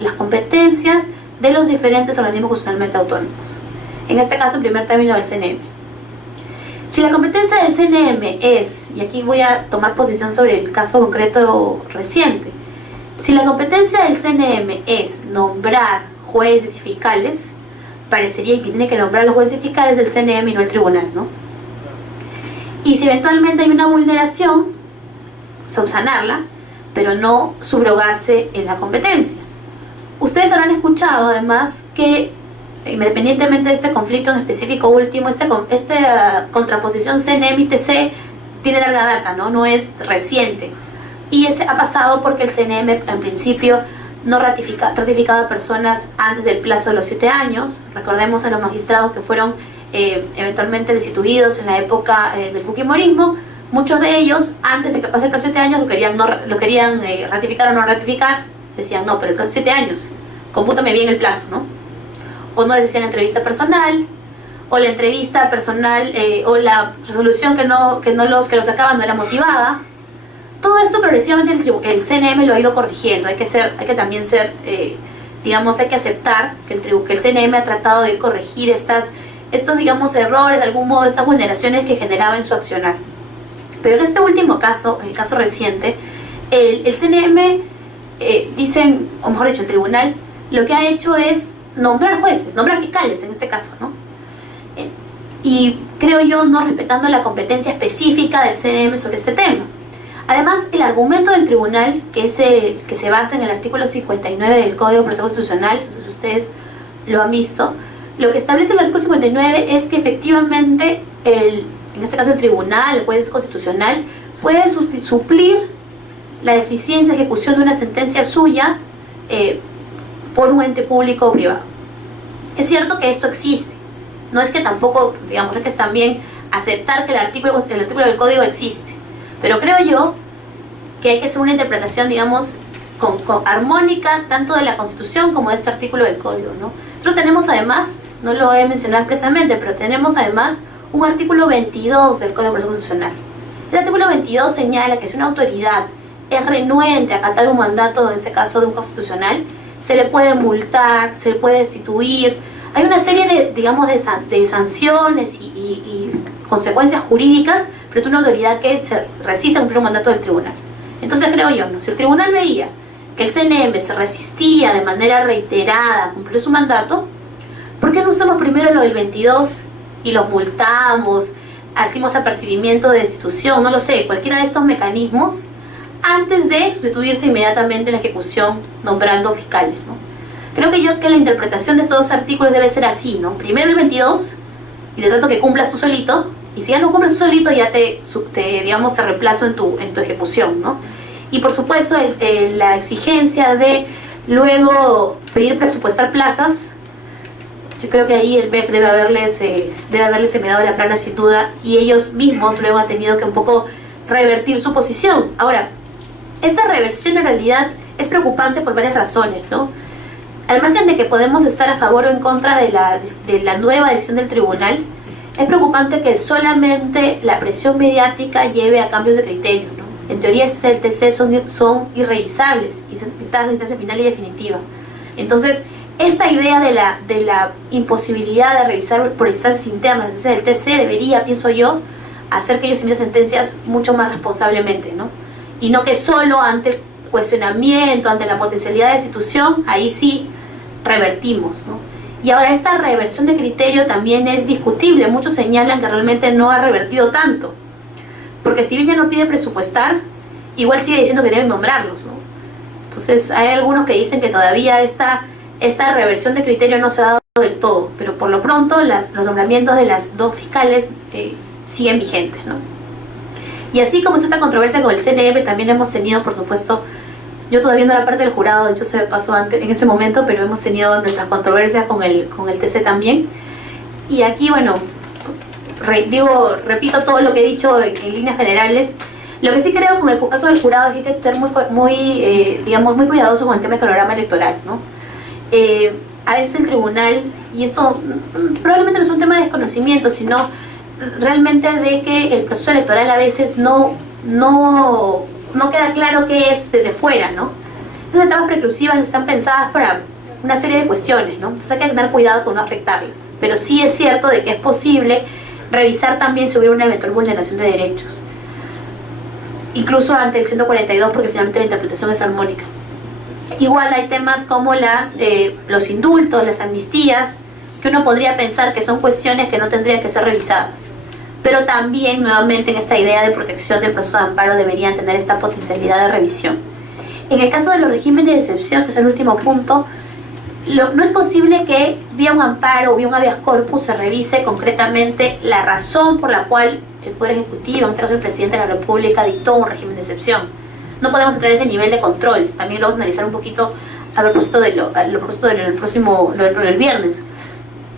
las competencias de los diferentes organismos constitucionalmente autónomos. En este caso, en primer término, del CNM. Si la competencia del CNM es, y aquí voy a tomar posición sobre el caso concreto reciente, si la competencia del CNM es nombrar jueces y fiscales, parecería que tiene que nombrar los jueces y fiscales del CNM y no el tribunal, ¿no? Y si eventualmente hay una vulneración, subsanarla, pero no subrogarse en la competencia. Ustedes habrán escuchado además que, independientemente de este conflicto en específico último, esta contraposición CNM y TC tiene larga data, no es reciente. Y ha pasado porque el CNM en principio no ratificaba a personas antes del plazo de los 7 años. Recordemos a los magistrados que fueron eventualmente destituidos en la época del fujimorismo. Muchos de ellos, antes de que pase el plazo de 7 años, lo querían ratificar o no ratificar. Decían, no, pero el plazo de 7 años, compútame bien el plazo, ¿no? O no les decían la entrevista personal, o la entrevista personal, o la resolución que los sacaban no era motivada. Todo esto progresivamente el CNM lo ha ido corrigiendo. Hay que también ser, hay que aceptar que el CNM ha tratado de corregir estos, digamos, errores, de algún modo, estas vulneraciones que generaba en su accionar. Pero en este último caso, el caso reciente, el CNM, dicen, o mejor dicho, el tribunal, lo que ha hecho es nombrar jueces, nombrar fiscales en este caso, ¿no? y creo yo no respetando la competencia específica del CNM sobre este tema. Además, el argumento del tribunal, que es el que se basa en el artículo 59 del Código de Proceso Constitucional, si ustedes lo han visto, lo que establece el artículo 59 es que efectivamente, en este caso el tribunal, el juez constitucional, puede suplir la deficiencia de ejecución de una sentencia suya por un ente público o privado. Es cierto que esto existe, no es que tampoco, digamos, es que es también aceptar que el artículo del código existe, pero creo yo que hay que hacer una interpretación, digamos, armónica tanto de la Constitución como de este artículo del código, ¿no? Nosotros tenemos además, no lo he mencionado expresamente, pero tenemos además un artículo 22 del Código de Proceso Constitucional. El artículo 22 señala que si una autoridad es renuente a acatar un mandato, en ese caso de un constitucional, se le puede multar, se le puede destituir. Hay una serie de, digamos, de sanciones y consecuencias jurídicas frente a una autoridad que se resiste a cumplir un mandato del tribunal. Entonces creo yo, ¿no? Si el tribunal veía que el CNM se resistía de manera reiterada a cumplir su mandato, ¿por qué no usamos primero lo del 22 y los multamos, hacemos apercibimiento de destitución, no lo sé, cualquiera de estos mecanismos, antes de sustituirse inmediatamente en la ejecución nombrando fiscales, ¿no? Creo que la interpretación de estos dos artículos debe ser así, ¿no? Primero el 22, y de tanto que cumplas tú solito, y si ya no cumples tú solito, ya digamos, te reemplazo en tu ejecución, ¿no? Y por supuesto, la exigencia de luego pedir presupuestar plazas, yo creo que ahí el BEF debe haberles enviado la plana sin duda, y ellos mismos luego han tenido que un poco revertir su posición. Ahora, esta reversión en realidad es preocupante por varias razones, ¿no? Al margen de que podemos estar a favor o en contra de la nueva decisión del tribunal, es preocupante que solamente la presión mediática lleve a cambios de criterio, ¿no? En teoría, el TC son irrevisables y se necesitan sentencia final y definitiva. Entonces, esta idea de la imposibilidad de revisar por instancias internas la sentencia del TC debería, pienso yo, hacer que ellos emiten sentencias mucho más responsablemente, ¿no? Y no que solo ante el cuestionamiento, ante la potencialidad de destitución, ahí sí revertimos, ¿no? Y ahora esta reversión de criterio también es discutible. Muchos señalan que realmente no ha revertido tanto, porque si bien ya no pide presupuestar, igual sigue diciendo que deben nombrarlos, ¿no? Entonces hay algunos que dicen que todavía esta reversión de criterio no se ha dado del todo, pero por lo pronto los nombramientos de las dos fiscales siguen vigentes, ¿no? Y así como esta controversia con el CNM, también hemos tenido, por supuesto, yo todavía no era parte del jurado, de hecho se me pasó antes, en ese momento, pero hemos tenido nuestras controversias con el TC también. Y aquí, bueno, repito todo lo que he dicho en líneas generales. Lo que sí creo con el caso del jurado es que hay que ser muy cuidadoso con el tema del cronograma electoral, ¿no? A veces el tribunal, y esto probablemente no es un tema de desconocimiento, sino realmente de que el proceso electoral a veces no queda claro qué es desde fuera, ¿no? Estas etapas preclusivas no están pensadas para una serie de cuestiones, ¿no? Entonces hay que tener cuidado con no afectarlas. Pero sí es cierto de que es posible revisar también si hubiera una eventual vulneración de derechos, incluso ante el 142, porque finalmente la interpretación es armónica. Igual hay temas como los indultos, las amnistías, que uno podría pensar que son cuestiones que no tendrían que ser revisadas, pero también nuevamente en esta idea de protección del proceso de amparo deberían tener esta potencialidad de revisión. En el caso de los regímenes de excepción, que es el último punto, no es posible que vía un amparo o vía un habeas corpus se revise concretamente la razón por la cual el Poder Ejecutivo, en este caso el Presidente de la República, dictó un régimen de excepción. No podemos entrar a ese nivel de control. También lo vamos a analizar un poquito a propósito del viernes.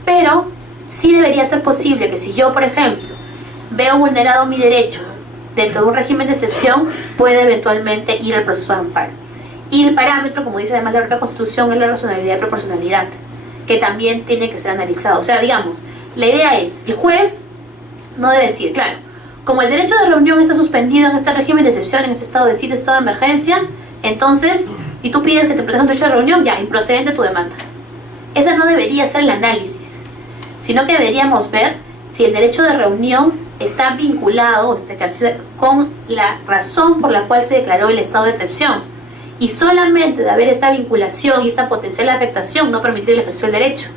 Pero sí debería ser posible que si yo, por ejemplo, veo vulnerado mi derecho dentro de un régimen de excepción, puede eventualmente ir al proceso de amparo. Y el parámetro, como dice además la propia Constitución, es la razonabilidad y proporcionalidad, que también tiene que ser analizado. O sea, digamos, la idea es, el juez no debe decir, claro, como el derecho de reunión está suspendido en este régimen de excepción, en ese estado de sitio, estado de emergencia, entonces, y tú pides que te protejan tu derecho de reunión, ya, improcedente tu demanda. Ese no debería ser el análisis, sino que deberíamos ver si el derecho de reunión está vinculado con la razón por la cual se declaró el estado de excepción. Y solamente de haber esta vinculación y esta potencial afectación no permitir el ejercicio del derecho.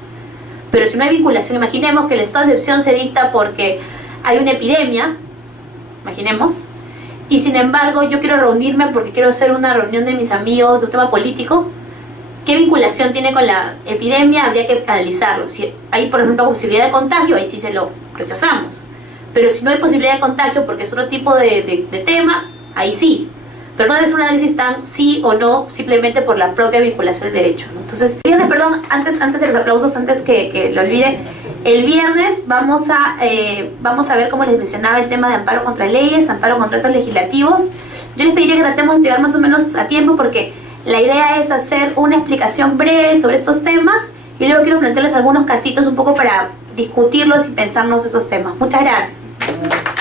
Pero si no hay vinculación, imaginemos que el estado de excepción se dicta porque hay una epidemia, imaginemos, y sin embargo yo quiero reunirme porque quiero hacer una reunión de mis amigos de un tema político. ¿Qué vinculación tiene con la epidemia? Habría que analizarlo. Si hay, por ejemplo, posibilidad de contagio, ahí sí se lo rechazamos. Pero si no hay posibilidad de contagio porque es otro tipo de tema, ahí sí. Pero no debe ser un análisis tan sí o no, simplemente por la propia vinculación del derecho, ¿no? Entonces, perdón, antes de los aplausos, antes que lo olvide, el viernes vamos a ver, como les mencionaba, el tema de amparo contra leyes, amparo contra actos legislativos. Yo les pediría que tratemos de llegar más o menos a tiempo porque la idea es hacer una explicación breve sobre estos temas y luego quiero plantearles algunos casitos un poco para discutirlos y pensarnos esos temas. Muchas gracias.